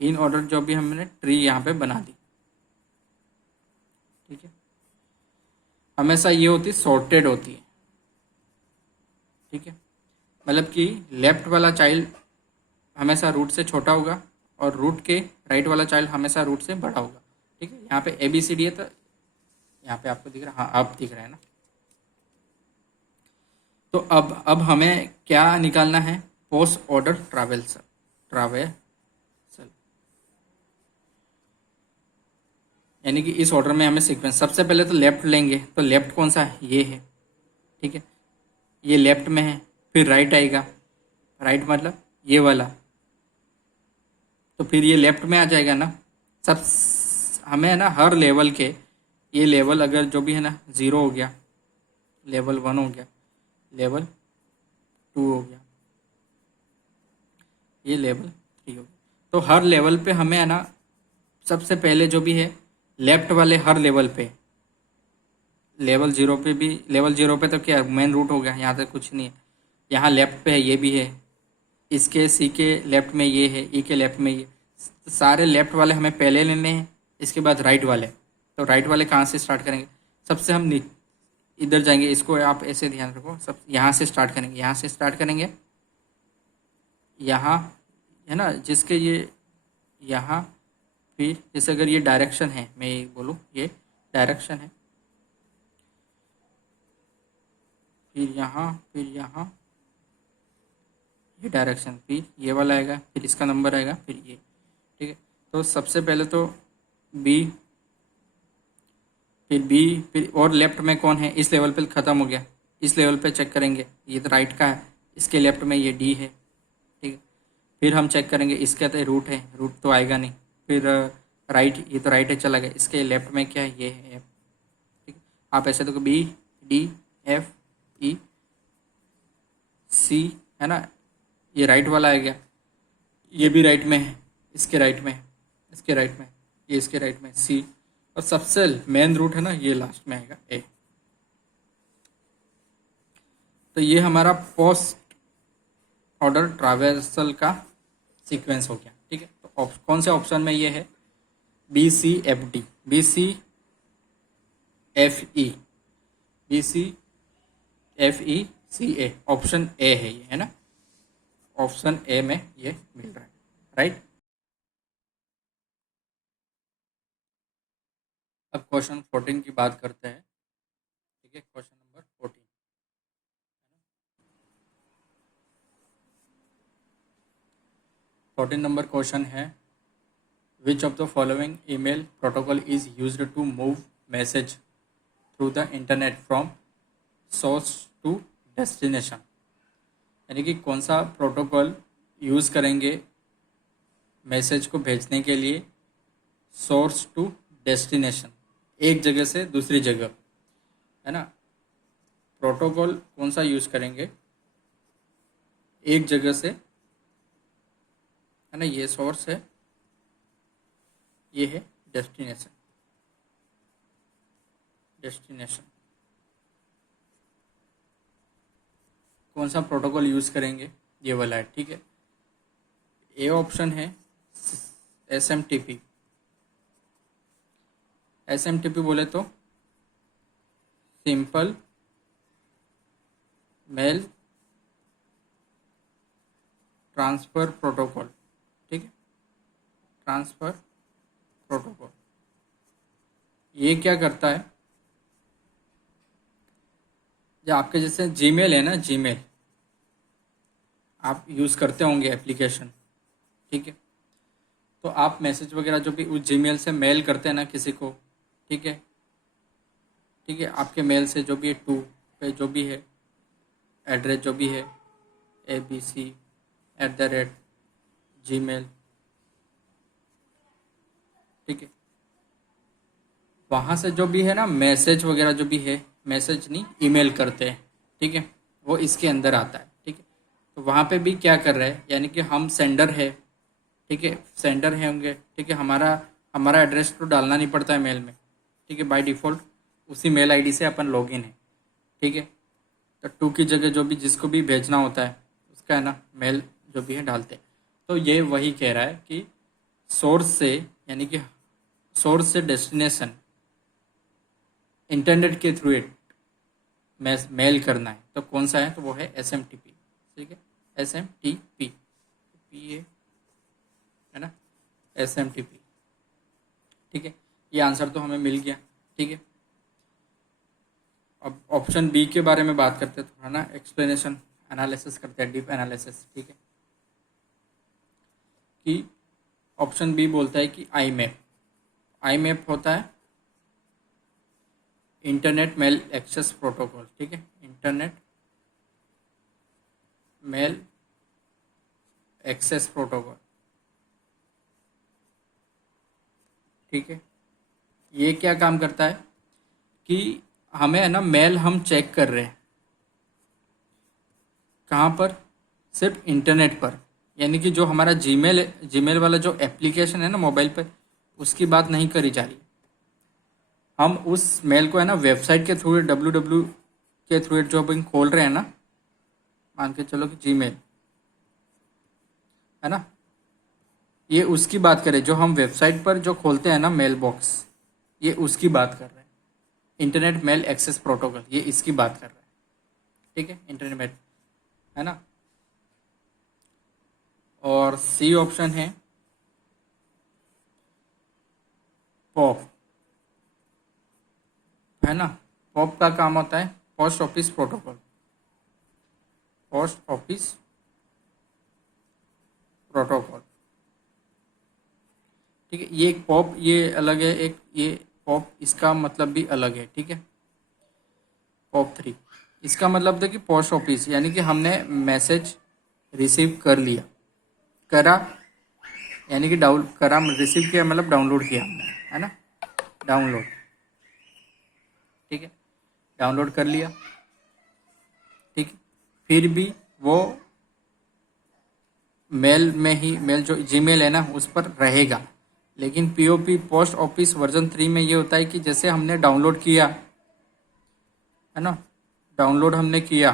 इन ऑर्डर जो भी हमने ट्री यहाँ पे बना दी, ठीक है, हमेशा ये होती है सॉर्टेड होती है, ठीक है। मतलब कि लेफ्ट वाला चाइल्ड हमेशा रूट से छोटा होगा और रूट के राइट वाला चाइल्ड हमेशा रूट से बड़ा होगा, ठीक है। यहाँ पे ए बी सी डी है, तो यहाँ पे आपको दिख रहा है, हाँ अब दिख रहा है ना। तो अब हमें क्या निकालना है, पोस्ट ऑर्डर ट्रैवल्सल, यानी कि इस ऑर्डर में हमें सीक्वेंस, सबसे पहले तो लेफ्ट लेंगे, तो लेफ्ट कौन सा है, ये है, ठीक है, ये लेफ्ट में है। फिर राइट आएगा, राइट मतलब ये वाला, तो फिर ये लेफ्ट में आ जाएगा ना। सब हमें है ना हर लेवल के, ये लेवल अगर जो भी है ना 0 हो गया, लेवल 1 हो गया, लेवल 2 हो गया, ये लेवल 3 हो गया, तो हर लेवल पे हमें है ना सबसे पहले जो भी है लेफ्ट वाले हर लेवल पे, लेवल 0 पे भी, लेवल 0 पे तो क्या मेन रूट हो गया, यहाँ तक कुछ नहीं है। यहाँ लेफ्ट पे है, ये भी है, इसके सी के लेफ्ट में ये है, ई के लेफ्ट में ये, तो सारे लेफ्ट वाले हमें पहले लेने हैं। इसके बाद राइट वाले, तो राइट वाले कहाँ से स्टार्ट करेंगे, सबसे हम इधर जाएंगे, इसको आप ऐसे ध्यान रखो, सब यहाँ से स्टार्ट करेंगे, यहाँ से स्टार्ट करेंगे, यहाँ है ना, जिसके ये यहाँ, फिर जैसे अगर ये डायरेक्शन है, मैं ये बोलूँ ये डायरेक्शन है, फिर यहाँ ये डायरेक्शन, फिर ये वाला आएगा, फिर इसका नंबर आएगा, फिर ये, ठीक है। तो सबसे पहले तो बी, फिर और लेफ्ट में कौन है, इस लेवल पे ख़त्म हो गया, इस लेवल पे चेक करेंगे, ये तो राइट का है, इसके लेफ्ट में ये डी है, ठीक है। फिर हम चेक करेंगे, इसका तो रूट है, रूट तो आएगा नहीं। फिर राइट, ये तो राइट है, चला गया, इसके लेफ्ट में क्या है, ये है एफ, ठीक है। आप ऐसे देखो, बी डी एफ ई सी, है ना, ये राइट वाला आ गया, ये भी राइट में है, इसके राइट में है, इसके राइट में, ये इसके राइट में सी, और सबसे मेन रूट है ना ये लास्ट में आएगा ए। तो ये हमारा पोस्ट ऑर्डर ट्रैवर्सल का सीक्वेंस हो गया, ठीक है। तो कौन से ऑप्शन में ये है, B C F D, B C F E, B C F E C A, option A है ये, है ना, ऑप्शन ए में ये मिल रहा है, राइट। अब क्वेश्चन 14 की बात करते हैं, ठीक है, क्वेश्चन नंबर 14, 14 नंबर क्वेश्चन है, which of the following email protocol is used to move message through the internet from source to destination, यानी कि कौन सा प्रोटोकॉल यूज़ करेंगे मैसेज को भेजने के लिए सोर्स टू डेस्टिनेशन, एक जगह से दूसरी जगह, है ना, प्रोटोकॉल कौन सा यूज़ करेंगे एक जगह से, है ना, ये सोर्स है, ये है डेस्टिनेशन, कौन सा प्रोटोकॉल यूज़ करेंगे ये वाला है, ठीक है। ए ऑप्शन है S M T P, S M T P बोले तो सिंपल मेल ट्रांसफ़र प्रोटोकॉल, ठीक है, ट्रांसफ़र प्रोटोकॉल। ये क्या करता है, जो आपके जैसे जीमेल है ना, जीमेल आप यूज़ करते होंगे एप्लीकेशन, ठीक है, तो आप मैसेज वगैरह जो भी उस जीमेल से मेल करते हैं ना किसी को, ठीक है, ठीक है। आपके मेल से जो भी है टू पे जो भी है एड्रेस जो भी है abc@gmail, ठीक है। वहाँ से जो भी है ना मैसेज वगैरह जो भी है, मैसेज नहीं ईमेल करते हैं, ठीक है, वो इसके अंदर आता है, ठीक है। तो वहाँ पे भी क्या कर रहे हैं, यानी कि हम सेंडर है, ठीक है, सेंडर है होंगे, ठीक है। हमारा हमारा एड्रेस तो डालना नहीं पड़ता है मेल में, ठीक है, बाय डिफ़ॉल्ट उसी मेल आईडी से अपन लॉगिन है, ठीक है। तो टू की जगह जो भी जिसको भी भेजना होता है उसका है ना मेल जो भी है डालते हैं। तो ये वही कह रहा है कि सोर्स से, यानी कि सोर्स से डेस्टिनेशन इंटरनेट के थ्रू इट मेल करना है, तो कौन सा है, तो वो है SMTP, ठीक है, SMTP, PA है ना, SMTP, ठीक है। ये आंसर तो हमें मिल गया, ठीक है। अब ऑप्शन बी के बारे में बात करते हैं, थोड़ा ना एक्सप्लेनेशन एनालिसिस करते हैं, डीप एनालिसिस, ठीक है। कि ऑप्शन बी बोलता है कि आई मैप होता है इंटरनेट मेल एक्सेस प्रोटोकॉल, ठीक है, इंटरनेट मेल एक्सेस प्रोटोकॉल, ठीक है। ये क्या काम करता है कि हमें है ना मेल हम चेक कर रहे हैं कहाँ पर, सिर्फ इंटरनेट पर, यानी कि जो हमारा जीमेल वाला जो एप्लीकेशन है ना मोबाइल पर, उसकी बात नहीं करी जा रही। हम उस मेल को है ना वेबसाइट के थ्रू www के थ्रू जो अपन खोल रहे हैं ना, मान के चलो कि जीमेल है ना, ये उसकी बात करें जो हम वेबसाइट पर जो खोलते हैं ना मेल बॉक्स, ये उसकी बात कर रहे हैं। इंटरनेट मेल एक्सेस प्रोटोकॉल ये इसकी बात कर रहा है, ठीक है, इंटरनेट है ना। और सी ऑप्शन है पॉप, है ना। पॉप का काम होता है post office protocol, post office protocol, ठीक है। ये एक पॉप ये अलग है, एक ये पॉप इसका मतलब भी अलग है, ठीक है। पॉप 3 इसका मतलब था कि पोस्ट ऑफिस, यानी कि हमने मैसेज रिसीव कर लिया, करा, यानी कि डाउन करा, रिसीव किया मतलब डाउनलोड किया हमने, है ना, डाउनलोड, ठीक है, डाउनलोड कर लिया, ठीक है। फिर भी वो मेल में ही, मेल जो जीमेल है ना उस पर रहेगा, लेकिन पीओपी पोस्ट ऑफिस वर्जन 3 में ये होता है कि जैसे हमने डाउनलोड किया, है ना, डाउनलोड हमने किया,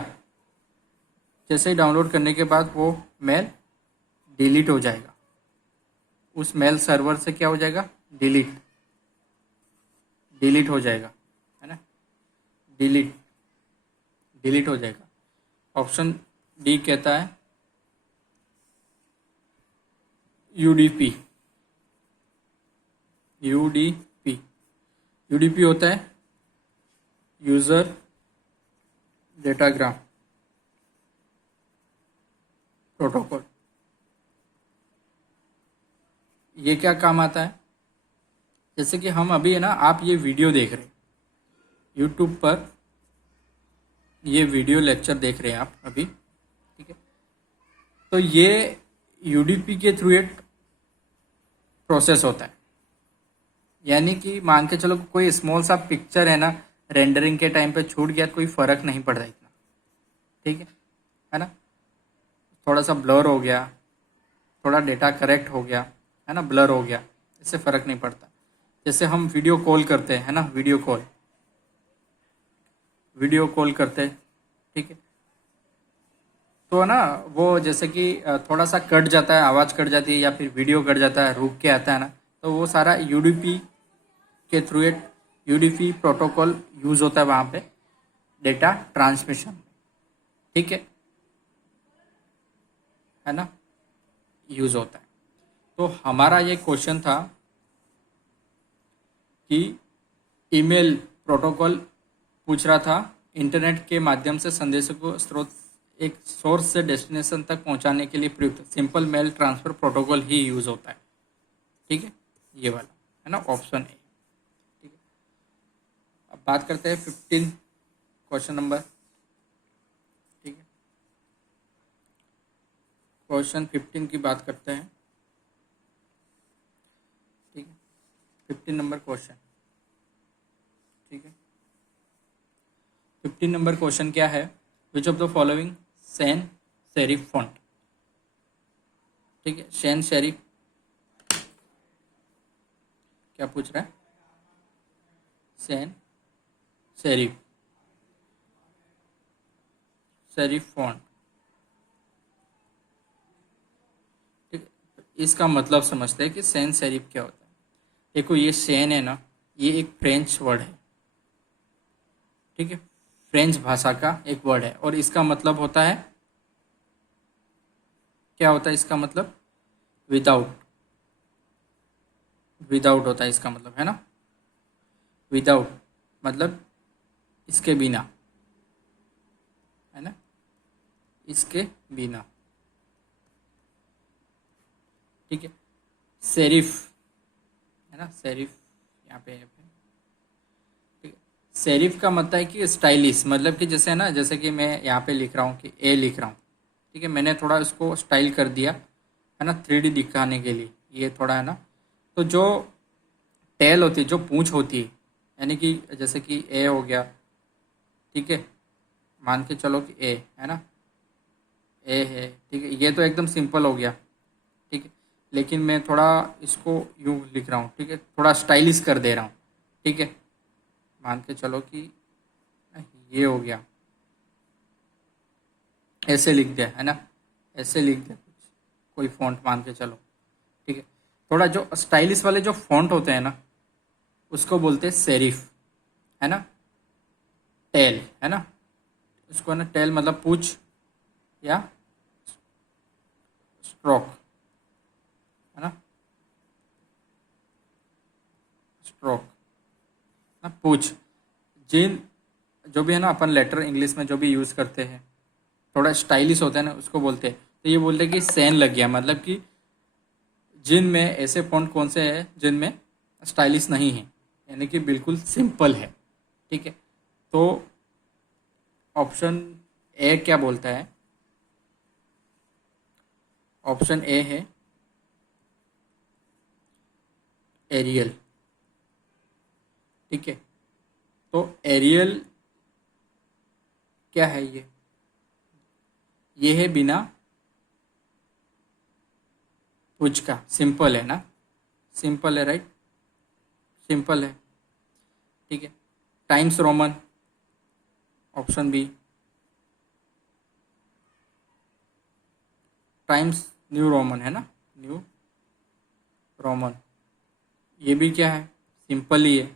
जैसे ही डाउनलोड करने के बाद वो मेल डिलीट हो जाएगा, उस मेल सर्वर से क्या हो जाएगा, डिलीट डिलीट हो जाएगा, है ना, डिलीट डिलीट हो जाएगा। ऑप्शन डी कहता है यूडीपी, यूडीपी यूडीपी होता है यूज़र डेटाग्राम प्रोटोकॉल। ये क्या काम आता है, जैसे कि हम अभी है ना, आप ये वीडियो देख रहे हैं यूट्यूब पर, ये वीडियो लेक्चर देख रहे हैं आप अभी, ठीक है। तो ये यूडीपी के थ्रू एक प्रोसेस होता है, यानी कि मान के चलो कोई स्मॉल सा पिक्चर है ना, रेंडरिंग के टाइम पे छूट गया तो कोई फ़र्क नहीं पड़ता इतना, ठीक है ना, थोड़ा सा ब्लर हो गया, थोड़ा डेटा करेक्ट हो गया, है ना, ब्लर हो गया, इससे फ़र्क नहीं पड़ता। जैसे हम वीडियो कॉल करते हैं, है ना, वीडियो कॉल करते हैं, ठीक है। तो ना वो जैसे कि थोड़ा सा कट जाता है, आवाज़ कट जाती है या फिर वीडियो कट जाता है, रुक के आता है ना, तो वो सारा यूडीपी के थ्रू एक यूडीपी प्रोटोकॉल यूज़ होता है वहाँ पे डेटा ट्रांसमिशन, ठीक है ना, यूज़ होता है। तो हमारा ये क्वेश्चन था कि ईमेल प्रोटोकॉल पूछ रहा था इंटरनेट के माध्यम से संदेशों को स्रोत एक सोर्स से डेस्टिनेशन तक पहुंचाने के लिए प्रयुक्त सिंपल मेल ट्रांसफर प्रोटोकॉल ही यूज़ होता है, ठीक है, ये वाला है ना, ऑप्शन ए, ठीक है। अब बात करते हैं 15 क्वेश्चन नंबर। ठीक है, क्वेश्चन 15 की बात करते हैं। ठीक है, 15 नंबर क्वेश्चन। ठीक है, 15 नंबर क्वेश्चन क्या है? Which of the following sans serif font. ठीक है, सैन सेरिफ क्या पूछ रहा है? Sans serif serif font. ठीक है, तो इसका मतलब समझते हैं कि सैन सेरिफ क्या होता है। देखो, ये सैन है ना, ये एक फ्रेंच वर्ड है। ठीक है, फ्रेंच भाषा का एक वर्ड है और इसका मतलब होता है, क्या होता है इसका मतलब? विदाउट। विदाउट होता है इसका मतलब, है ना। विदाउट मतलब इसके बिना, है ना, इसके बिना। ठीक है, सेरिफ, है ना, सेरिफ यहाँ पे है। ठीक है, सेरिफ का मतलब है कि स्टाइलिश, मतलब कि जैसे है ना, जैसे कि मैं यहाँ पे लिख रहा हूँ कि ए लिख रहा हूँ। ठीक है, मैंने थोड़ा इसको स्टाइल कर दिया, है ना, 3D दिखाने के लिए। ये थोड़ा है ना, तो जो टेल होती है, जो पूंछ होती है, यानी कि जैसे कि ए हो गया। ठीक है, मान के चलो कि ए है ना, ए है। ठीक है, ये तो एकदम सिंपल हो गया। ठीक है, लेकिन मैं थोड़ा इसको यूँ लिख रहा हूँ। ठीक है, थोड़ा स्टाइलिश कर दे रहा हूँ। ठीक है, मान के चलो कि ये हो गया, ऐसे लिख दिया, है ना, ऐसे लिख दिया कुछ, कोई फॉन्ट मान के चलो। ठीक है, थोड़ा जो स्टाइलिश वाले जो फॉन्ट होते हैं ना, उसको बोलते हैं सेरिफ, है ना। टेल, है ना, उसको है ना, टेल मतलब पूछ या स्ट्रोक, है ना, स्ट्रोक ना, पूछ। जिन जो भी है ना, अपन लेटर इंग्लिश में जो भी यूज़ करते हैं, थोड़ा स्टाइलिश होता है ना, उसको बोलते हैं। तो ये बोलते हैं कि सैन लग गया, मतलब कि जिन में ऐसे फॉन्ट कौन से हैं जिनमें स्टाइलिश नहीं है, यानी कि बिल्कुल सिंपल है। ठीक है, तो ऑप्शन ए क्या बोलता है? ऑप्शन ए है एरियल। ठीक है, तो एरियल क्या है? ये है बिना पूछ का, सिंपल है ना, सिंपल है, राइट, सिंपल है। ठीक है, Times Roman, option B. Times New Roman, है ना, न्यू रोमन, ये भी क्या है? सिंपल ही है,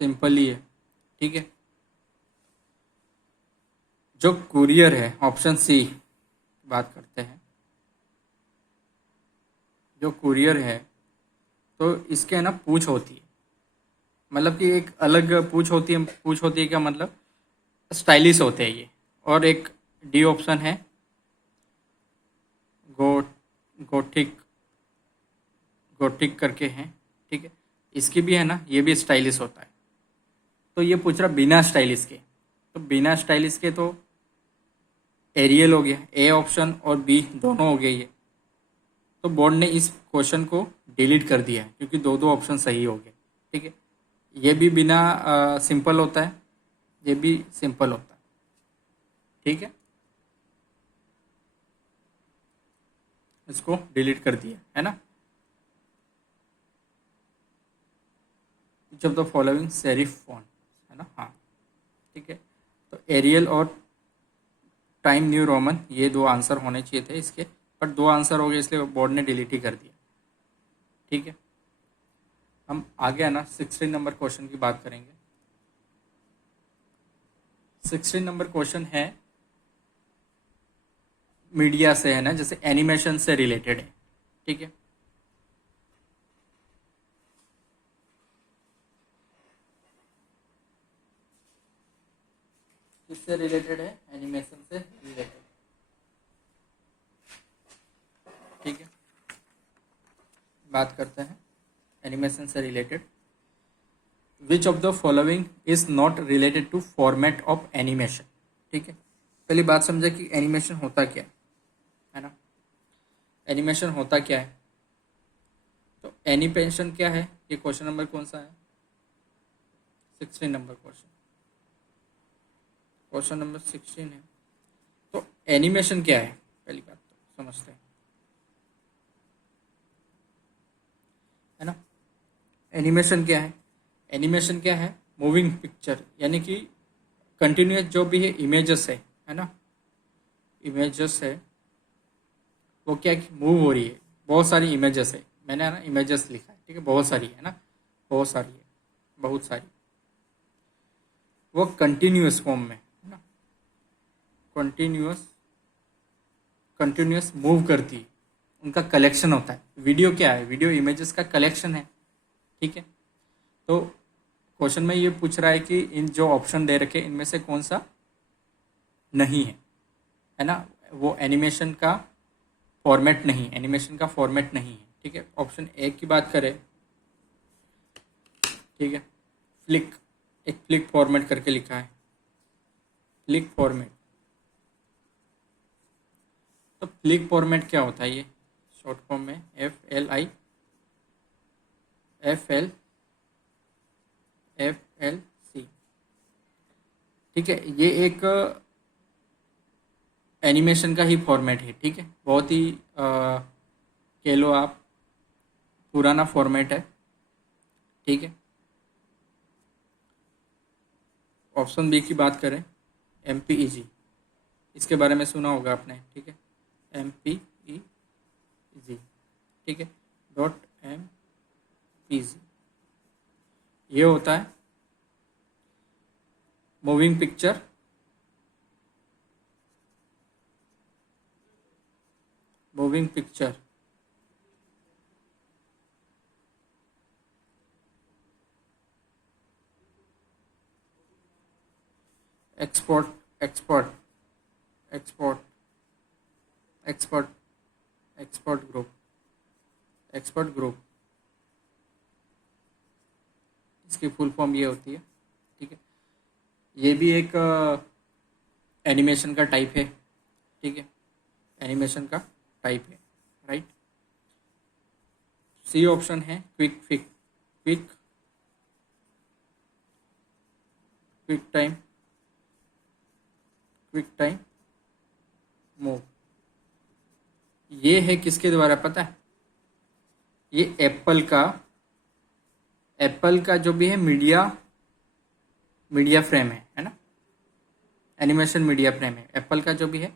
सिंपल ही है। ठीक है, जो कुरियर है, ऑप्शन सी बात करते हैं। जो कुरियर है, तो इसके है ना पूछ होती है, मतलब कि एक अलग पूछ होती है। पूछ होती है क्या मतलब? स्टाइलिश होते हैं ये। और एक डी ऑप्शन है गो गोथिक, गोथिक करके हैं। ठीक है, इसकी भी है ना, ये भी स्टाइलिश होता है। तो ये पूछ रहा बिना स्टाइलिश के, तो बिना स्टाइलिश के तो एरियल हो गया, ए ऑप्शन और बी दोनों हो गए ये। तो बोर्ड ने इस क्वेश्चन को डिलीट कर दिया है क्योंकि दो दो ऑप्शन सही हो गए। ठीक है, ये भी बिना सिंपल होता है, ये भी सिंपल होता है। ठीक है, इसको डिलीट कर दिया है ना। जब द फॉलोइंग सेरिफ फॉन्ट, है ना, हाँ। ठीक है, तो एरियल और टाइम न्यू रोमन, ये दो आंसर होने चाहिए थे इसके, बट दो आंसर हो गए इसलिए बोर्ड ने डिलीट ही कर दिया। ठीक है, हम आगे है ना 16 नंबर क्वेश्चन की बात करेंगे। 16 नंबर क्वेश्चन है मीडिया से, है ना, जैसे एनिमेशन से रिलेटेड है। ठीक है, किससे रिलेटेड है? एनिमेशन से रिलेटेड। ठीक है, बात करते हैं एनिमेशन से related. Which of the following is not related to format of animation. ठीक है, पहली बात समझा कि एनिमेशन होता क्या है ना। एनिमेशन होता क्या है, तो एनिमेशन क्या है, ये क्वेश्चन नंबर कौन सा है, 16 नंबर क्वेश्चन नंबर 16 है। तो एनिमेशन क्या है, पहली बात तो समझते हैं, है ना। एनिमेशन क्या है, एनिमेशन क्या है, मूविंग पिक्चर, यानी कि कंटिन्यूस जो भी है इमेजेस है ना, इमेजेस है वो क्या मूव हो रही है, बहुत सारी इमेजेस है, मैंने ना इमेजेस लिखा है, ठीक है, बहुत सारी है ना, बहुत सारी है, बहुत सारी, वो कंटिन्यूस फॉर्म में है ना, कंटिन्यूस कंटिन्यूस मूव करती है, उनका कलेक्शन होता है। वीडियो क्या है, वीडियो इमेजेस का कलेक्शन है, ठीक है। तो क्वेश्चन में ये पूछ रहा है कि इन जो ऑप्शन दे रखे इनमें से कौन सा नहीं है ना, वो एनिमेशन का फॉर्मेट नहीं, एनिमेशन का फॉर्मेट नहीं है, ठीक है। ऑप्शन ए की बात करें, ठीक है, फ्लिक, एक फ्लिक फॉर्मेट करके लिखा है, फ्लिक फॉर्मेट। तो फ्लिक फॉर्मेट क्या होता है, ये शॉर्ट फॉर्म में FLC, ठीक है। ये एक एनिमेशन का ही फॉर्मेट है, ठीक है, बहुत ही कह लो आप पुराना फॉर्मेट है, ठीक है। ऑप्शन बी की बात करें, MPEG, इसके बारे में सुना होगा आपने, ठीक है, MPEG, ठीक है, .MPG, ये होता है moving picture, moving picture export export export export export group, इसकी फुल फॉर्म ये होती है, ठीक है। ये भी एक एनिमेशन का टाइप है, ठीक है, एनिमेशन का टाइप है, राइट। सी ऑप्शन है क्विक क्विक टाइम मूव। ये है किसके द्वारा पता है, ये एप्पल का जो भी है मीडिया फ्रेम है ना, एनिमेशन मीडिया फ्रेम है एप्पल का जो भी है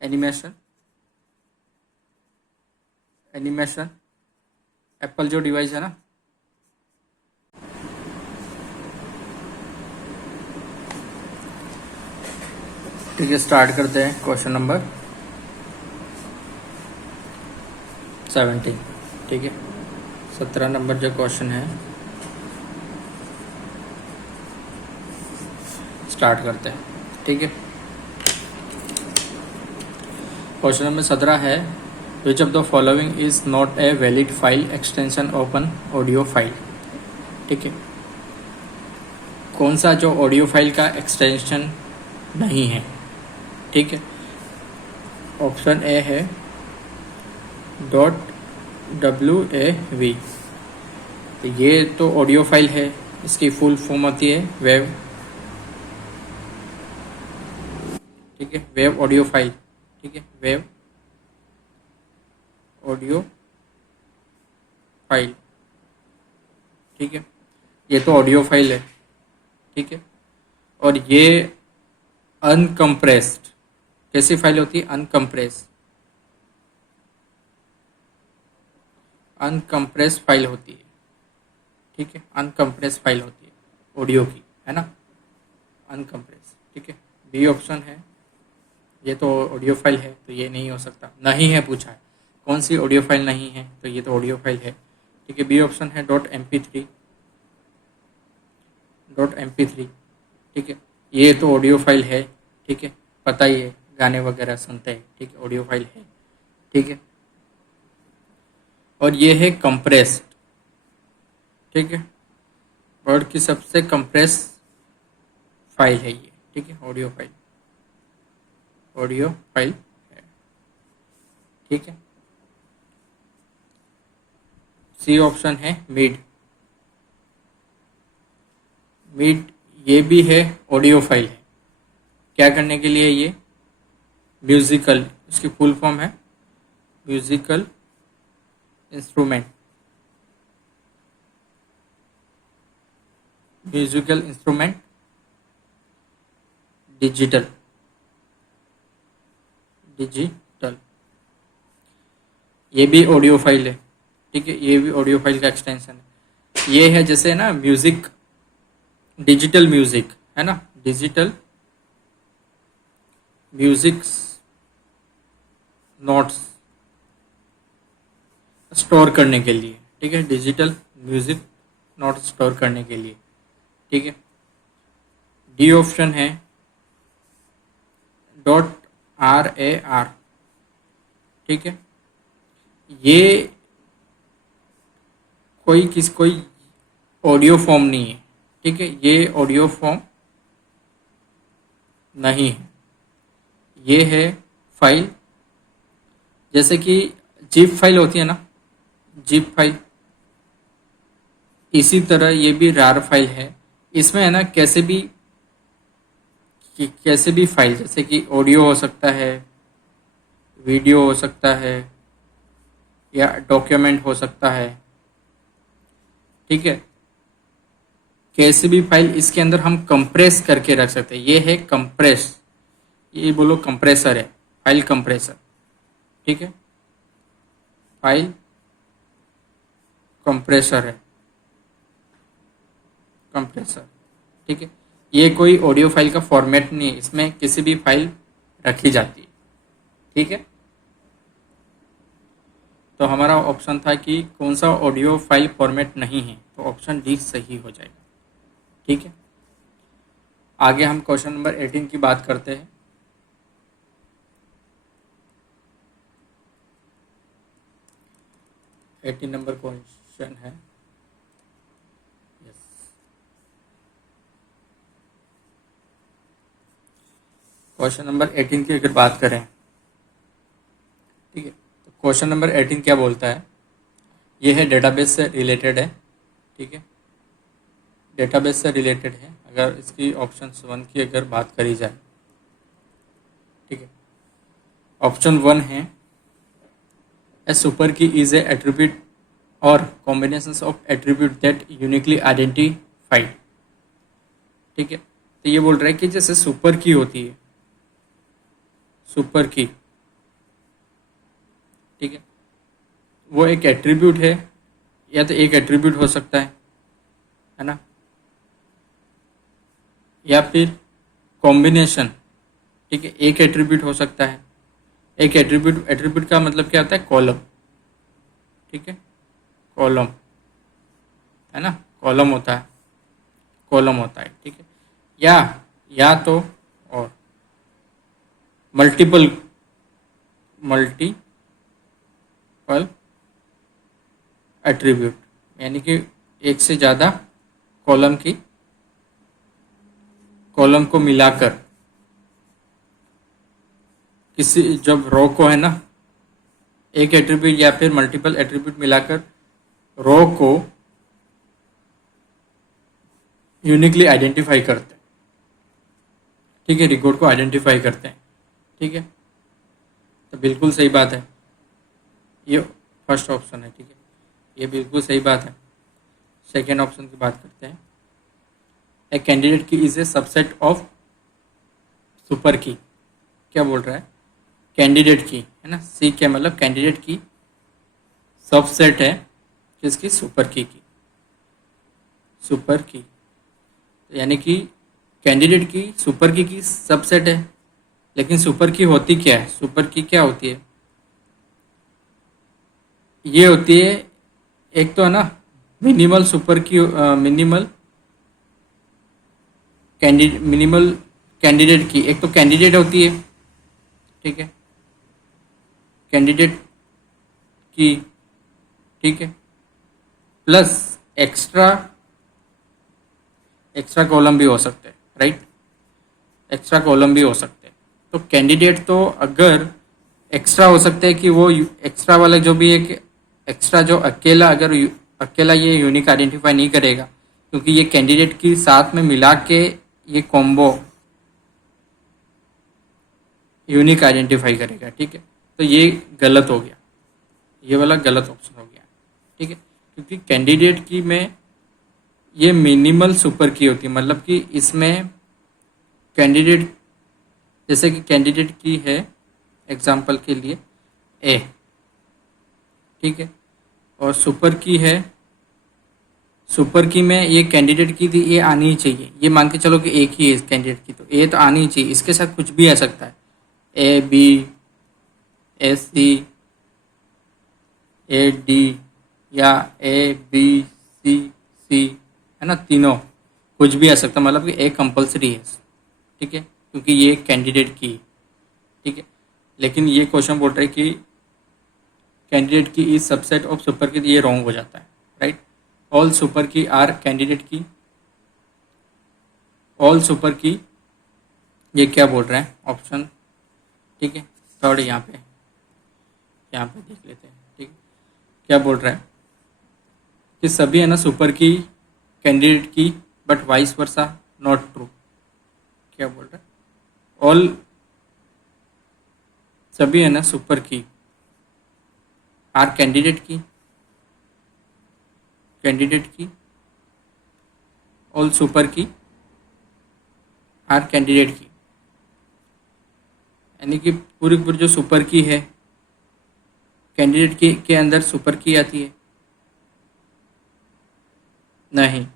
एनिमेशन एप्पल जो डिवाइस है ना, ठीक है। स्टार्ट करते हैं क्वेश्चन नंबर 17, ठीक है, 17 नंबर जो क्वेश्चन है, स्टार्ट करते हैं, ठीक है। क्वेश्चन नंबर 17 है, which of the following is not a valid file extension of an audio file, ठीक है। कौन सा जो ऑडियो फाइल का एक्सटेंशन नहीं है, ठीक है। ऑप्शन ए है .wav, तो ये तो ऑडियो फाइल है, इसकी फुल फॉर्म होती है वेव, ठीक है, वेव ऑडियो फाइल, ठीक है, वेव ऑडियो फाइल, ठीक है, ये तो ऑडियो फाइल है, ठीक है। और ये अनकम्प्रेस्ड कैसी फाइल होती है, अनकम्प्रेस्ड फाइल होती है, ठीक है, अनकम्प्रेस्ड फाइल होती है ऑडियो की, है ना, अनकम्प्रेस्ड, ठीक है। बी ऑप्शन है, ये तो ऑडियो फाइल है तो ये नहीं हो सकता, नहीं है पूछा है कौन सी ऑडियो फाइल नहीं है, तो ये तो ऑडियो फाइल है, ठीक है। बी ऑप्शन है .mp3, ठीक है, ये तो ऑडियो फाइल है, ठीक है, पता ही है, गाने वगैरह सुनते हैं, ठीक है, ऑडियो फाइल है, ठीक है। और ये है कंप्रेस्ड, ठीक है, वर्ड की सबसे कंप्रेस फाइल है ये, ठीक है, ऑडियो फाइल है, ठीक है। सी ऑप्शन है मिड। ये भी है ऑडियो फाइल है। क्या करने के लिए? ये म्यूजिकल, इसकी फुल फॉर्म है म्यूजिकल इंस्ट्रूमेंट। डिजिटल ये भी ऑडियो फाइल है, ठीक है, ये भी ऑडियो फाइल का एक्सटेंशन है। ये है जैसे ना म्यूजिक, डिजिटल म्यूजिक है ना, डिजिटल म्यूजिक नोट्स स्टोर करने के लिए, ठीक है, डिजिटल म्यूजिक नोट स्टोर करने के लिए, ठीक है। डी ऑप्शन है .rar, ठीक है। ये कोई ऑडियो फॉर्म नहीं है, ठीक है, ये ऑडियो फॉर्म नहीं है। ये है फाइल, जैसे कि जिप फाइल होती है ना, जिप फाइल, इसी तरह ये भी रार फाइल है। इसमें है ना कैसे भी फाइल, जैसे कि ऑडियो हो सकता है, वीडियो हो सकता है, या डॉक्यूमेंट हो सकता है, ठीक है। कैसे भी फाइल इसके अंदर हम कंप्रेस करके रख सकते हैं। ये है कंप्रेस, ये बोलो कंप्रेसर है, फाइल कंप्रेसर, ठीक है, फाइल कंप्रेसर है, कंप्रेसर, ठीक है। ये कोई ऑडियो फाइल का फॉर्मेट नहीं है, इसमें किसी भी फाइल रखी जाती है, ठीक है। तो हमारा ऑप्शन था कि कौन सा ऑडियो फाइल फॉर्मेट नहीं है, तो ऑप्शन डी सही हो जाएगा, ठीक है। आगे हम क्वेश्चन नंबर 18 की बात करते हैं। एटीन नंबर क्वेश्चन है, क्वेश्चन नंबर 18 की अगर बात करें, ठीक है, तो क्वेश्चन नंबर 18 क्या बोलता है? ये है डेटाबेस से रिलेटेड है, ठीक है, डेटाबेस से रिलेटेड है। अगर इसकी ऑप्शन 1 की अगर बात करी जाए, ठीक है, ऑप्शन 1 है ए सुपर की इज ए एट्रीब्यूट और combination of attribute that uniquely identified, ठीक है। तो ये बोल रहा है कि जैसे सुपर की होती है, सुपर की, ठीक है, वो एक एट्रीब्यूट है, या तो एक एट्रीब्यूट हो सकता है ना, या फिर कॉम्बिनेशन, ठीक है, एक एट्रीब्यूट हो सकता है। एक एट्रीब्यूट का मतलब क्या होता है? कॉलम, ठीक है, कॉलम है ना, कॉलम होता है, ठीक है, या तो और मल्टीपल एट्रीब्यूट, यानी कि एक से ज़्यादा कॉलम को मिलाकर किसी, जब रो को है ना, एक एट्रीब्यूट या फिर मल्टीपल एट्रीब्यूट मिलाकर रो को यूनिकली आइडेंटिफाई करते हैं, ठीक है, रिकॉर्ड को आइडेंटिफाई करते हैं, ठीक है। तो बिल्कुल सही बात है, ये फर्स्ट ऑप्शन है, ठीक है, ये बिल्कुल सही बात है। सेकेंड ऑप्शन की बात करते हैं। ए कैंडिडेट की is a subset of super की, क्या बोल रहा है? कैंडिडेट की है ना, सी क्या मतलब कैंडिडेट की सबसेट है किसकी? सुपर की, सुपर की, यानी कि कैंडिडेट की सुपर की सबसेट है। लेकिन सुपर की होती क्या है? सुपर की क्या होती है? ये होती है, एक तो है ना मिनिमल सुपर की, मिनिमल कैंडिडेट की, एक तो कैंडिडेट होती है, ठीक है, कैंडिडेट की, ठीक है, प्लस एक्स्ट्रा एक्स्ट्रा कॉलम भी हो सकते हैं, राइट, एक्स्ट्रा कॉलम भी हो सकते हैं। तो कैंडिडेट तो अगर एक्स्ट्रा हो सकते हैं कि वो एक्स्ट्रा वाला जो भी एक एक्स्ट्रा जो अकेला अगर अकेला ये यूनिक आइडेंटिफाई नहीं करेगा, क्योंकि ये कैंडिडेट की साथ में मिला के ये कॉम्बो यूनिक आइडेंटिफाई करेगा, ठीक है। तो ये गलत हो गया, ये वाला गलत ऑप्शन हो गया, ठीक है, क्योंकि कैंडिडेट की में ये मिनिमल सुपर की होती है, मतलब कि इसमें कैंडिडेट जैसे कि कैंडिडेट की है एग्जाम्पल के लिए ए, ठीक है, और सुपर की है, सुपर की में ये कैंडिडेट की थी, ये आनी ही चाहिए, ये मान के चलो कि एक ही है कैंडिडेट की, तो ए तो आनी ही चाहिए, इसके साथ कुछ भी आ सकता है, A B A C A D या ए बी सी सी, है ना, तीनों कुछ भी आ सकता है, मतलब कि ए कंपलसरी है, ठीक है, क्योंकि ये कैंडिडेट की, ठीक है। लेकिन ये क्वेश्चन बोल रहे कि कैंडिडेट की इज सबसेट ऑफ सुपर की, तो ये रॉन्ग हो जाता है, राइट। ऑल सुपर की आर कैंडिडेट की, ऑल सुपर की, ये क्या बोल रहे हैं ऑप्शन, ठीक है, थर्ड यहाँ पे देख लेते हैं, ठीक है, क्या बोल रहा है कि सभी है ना सुपर की कैंडिडेट की, but vice versa not true. क्या बोल रहा है, ऑल सभी है ना सुपर की आर कैंडिडेट की ऑल सुपर की आर कैंडिडेट की, यानी कि पूरी पूरी जो सुपर की है कैंडिडेट की के अंदर सुपर की आती है, नहीं,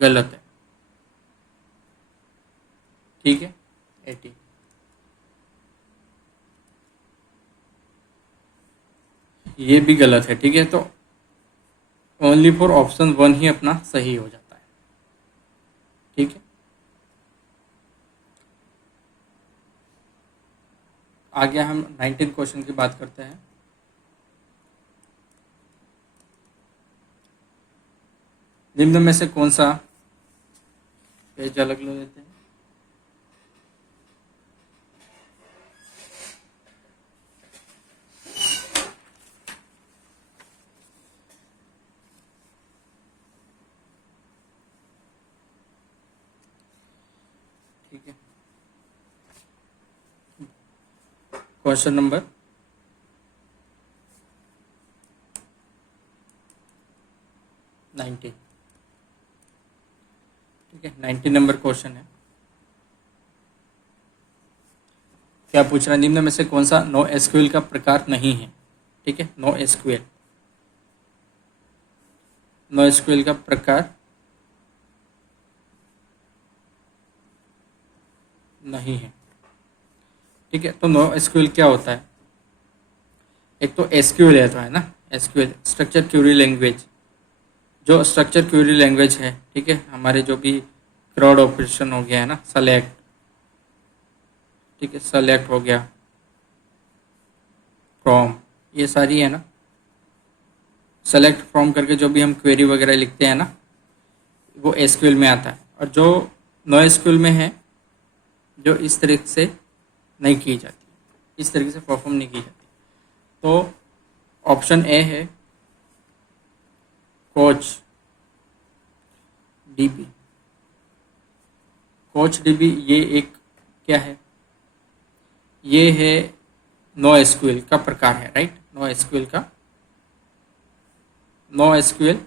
गलत है, ठीक है, 80, ये भी गलत है, ठीक है। तो ओनली फॉर ऑप्शन 1 ही अपना सही हो जाता है, ठीक है। आगे हम 19 क्वेश्चन की बात करते हैं। निम्न में से कौन सा, पेज अलग ले लेते हैं, ठीक है। क्वेश्चन नंबर 90, ठीक है, 90 नंबर क्वेश्चन है। क्या पूछ रहा है, निम्न में से कौन सा नो एसक्यूएल का प्रकार नहीं है, ठीक है, नो एसक्यूएल का प्रकार नहीं है, ठीक है। तो नो एसक्यूएल क्या होता है, एक तो एसक्यूएल है, तो है ना एसक्यूएल स्ट्रक्चर क्यूरी लैंग्वेज, जो स्ट्रक्चर क्यूरी लैंग्वेज है, ठीक है, हमारे जो भी क्रॉड ऑपरेशन हो गया है ना, सेलेक्ट, ठीक है, सेलेक्ट हो गया, फ्रॉम, ये सारी है ना, सेलेक्ट फ्रॉम करके जो भी हम क्वेरी वगैरह लिखते हैं ना, वो एसक्यूएल में आता है। और जो नो एसक्यूएल में है, जो इस तरीके से नहीं की जाती, इस तरीके से परफॉर्म नहीं की जाती, तो ऑप्शन ए है कोच डीबी। कोच डीबी ये एक क्या है, ये है नो एसक्यूएल का प्रकार है, राइट, नो एसक्यूएल,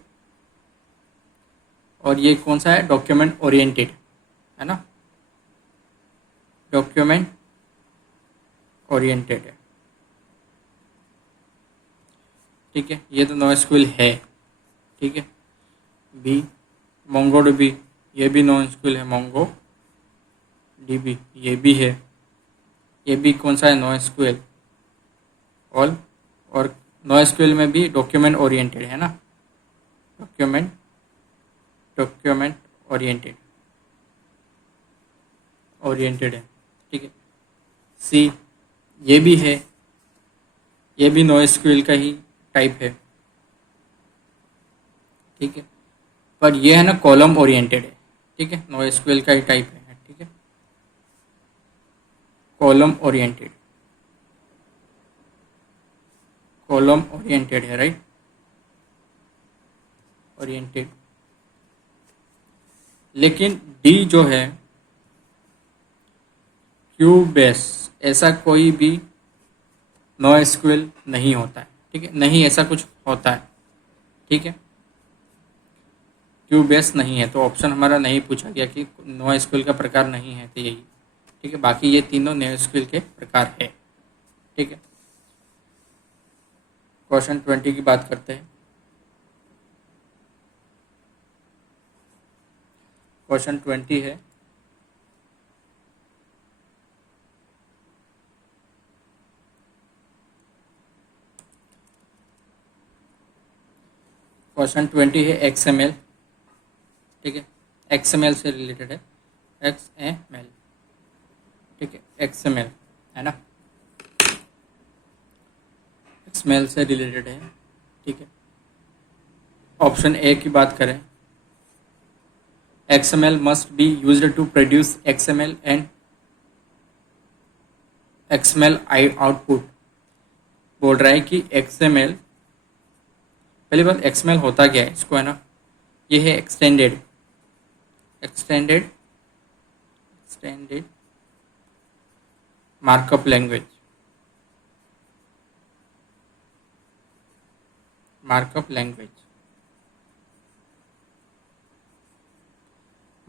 और ये कौन सा है, डॉक्यूमेंट ओरिएंटेड, है ना, डॉक्यूमेंट ओरिएंटेड है, ठीक है, ये तो नो एसक्यूएल है, ठीक है। बी मोंगो डीबी, ये भी नो एसक्यूएल है, मोंगो डीबी ये भी है, ये भी कौन सा है, नो एसक्यूएल ऑल, और नो एसक्यूएल में भी डॉक्यूमेंट ओरिएंटेड है ना, डॉक्यूमेंट ओरिएंटेड है, ठीक है। सी ये भी है, ये भी नो एसक्यूएल का ही टाइप है, ठीक है, पर ये है ना कॉलम ओरिएंटेड है, ठीक है, नो एसक्यूएल का ही टाइप है, ठीक है, कॉलम ओरिएंटेड, कॉलम ओरिएंटेड है, राइट, ओरिएंटेड। लेकिन डी जो है क्यू बेस, ऐसा कोई भी नो एसक्यूएल नहीं होता है, ठीक है, नहीं ऐसा कुछ होता है, ठीक है, क्यू बेस नहीं है, तो ऑप्शन हमारा नहीं पूछा गया कि नो एसक्यूएल का प्रकार नहीं है, तो यही, ठीक है, बाकी ये तीनों नो एसक्यूएल के प्रकार है, ठीक है। क्वेश्चन 20 की बात करते हैं। क्वेश्चन 20 है, क्वेश्चन 20 है XML, ठीक है, XML से रिलेटेड है, XML, ठीक है, XML है ना, XML से रिलेटेड है, ठीक है। ऑप्शन ए की बात करें, XML must be used to produce XML and XML output. बोल रहा है कि XML, पहली बात XML होता क्या है, इसको है ना, ये है extended markup language, markup language,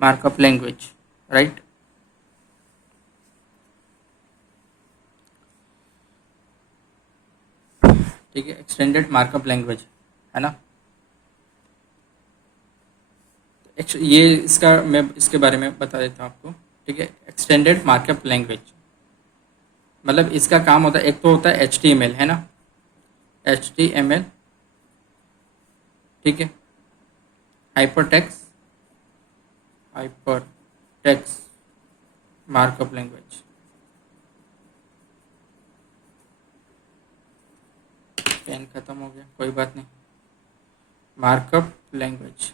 markup language, right. ठीक है, एक्सटेंडेड मार्कअप लैंग्वेज है ना, ये इसका मैं इसके बारे में बता देता हूँ आपको, ठीक है। एक्सटेंडेड मार्कअप लैंग्वेज मतलब इसका काम होता है, एक तो होता है HTML है ना, HTML, ठीक है, हाइपरटेक्स्ट मार्कअप लैंग्वेज, पेन खत्म हो गया, कोई बात नहीं, मार्कअप लैंग्वेज,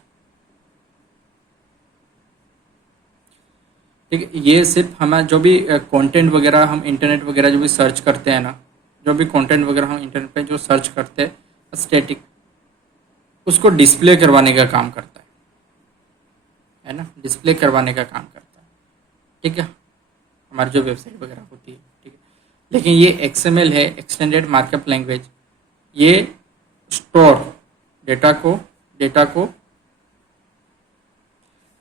ठीक है। ये सिर्फ हमारा जो भी कंटेंट वगैरह हम इंटरनेट वगैरह जो भी सर्च करते हैं ना, जो भी कंटेंट वगैरह हम इंटरनेट पे जो सर्च करते हैं स्टैटिक, उसको डिस्प्ले करवाने का काम करता है ना, डिस्प्ले करवाने का काम करता है, ठीक है, हमारी जो वेबसाइट वगैरह होती है, ठीक है। लेकिन ये XML है, एक्सटेंडेड मार्कअप लैंग्वेज, ये स्टोर डेटा को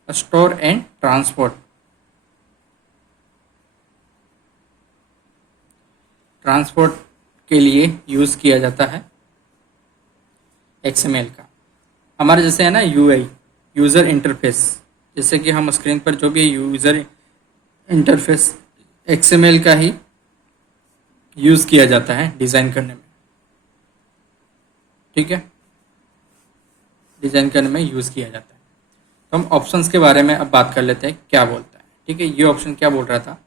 स्टोर एंड ट्रांसपोर्ट के लिए यूज़ किया जाता है XML का। हमारे जैसे है ना UI, यूज़र इंटरफेस, जैसे कि हम स्क्रीन पर जो भी यूज़र इंटरफेस XML का ही यूज़ किया जाता है डिज़ाइन करने में, ठीक है, डिज़ाइन करने में यूज़ किया जाता है। तो हम ऑप्शंस के बारे में अब बात कर लेते हैं, क्या बोलता है, ठीक है। ये ऑप्शन क्या बोल रहा था,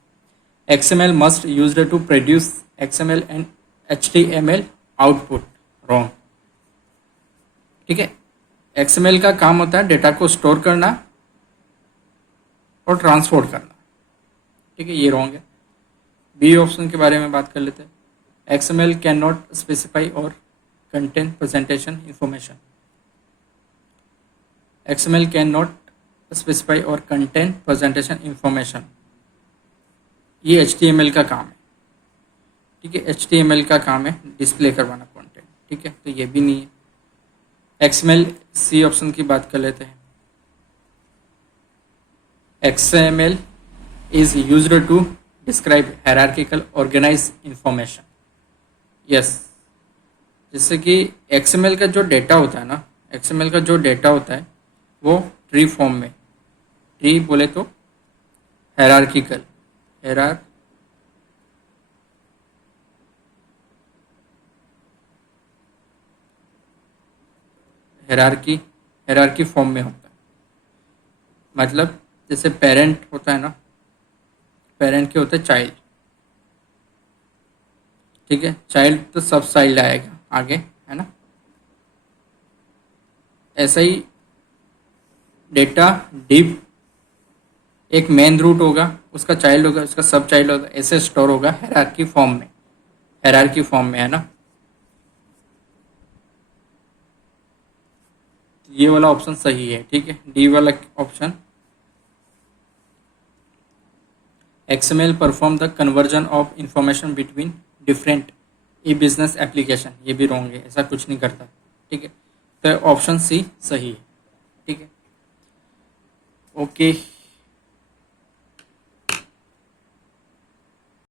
XML must used to produce XML and HTML output, wrong, ठीक है। XML का काम होता है डेटा को स्टोर करना और ट्रांसपोर्ट करना, ठीक है, ये रॉन्ग है। बी ऑप्शन के बारे में बात कर लेते हैं, XML कैन नॉट स्पेसिफाई और contain presentation information, XML can not specify और कंटेन प्रेजेंटेशन इंफॉर्मेशन, ये HTML का काम है, ठीक है, HTML का काम है डिस्प्ले करवाना कंटेंट, ठीक है, तो ये भी नहीं है। XML, सी ऑप्शन की बात कर लेते हैं, XML is used to describe hierarchical organised information, yes, जैसे कि XML का जो डेटा होता है ना, XML का जो डेटा होता है वो ट्री फॉर्म में, ट्री बोले तो हायरार्किकल, हायरार्की फॉर्म में होता है। मतलब जैसे पेरेंट होता है ना, पेरेंट के होते हैं चाइल्ड, ठीक है, चाइल्ड तो सब चाइल्ड आएगा आगे है ना, ऐसा ही डेटा डिव एक मेन रूट होगा, उसका चाइल्ड होगा, उसका सब चाइल्ड होगा, ऐसे स्टोर होगा हायरार्की फॉर्म में, हायरार्की फॉर्म में, है ना। ये वाला ऑप्शन सही है, ठीक है, डी वाला option. XML perform the conversion of information between different E business application, ये भी रॉन्ग है, ऐसा कुछ नहीं करता, ठीक है। तो ऑप्शन सी सही है, ठीक है। ओके।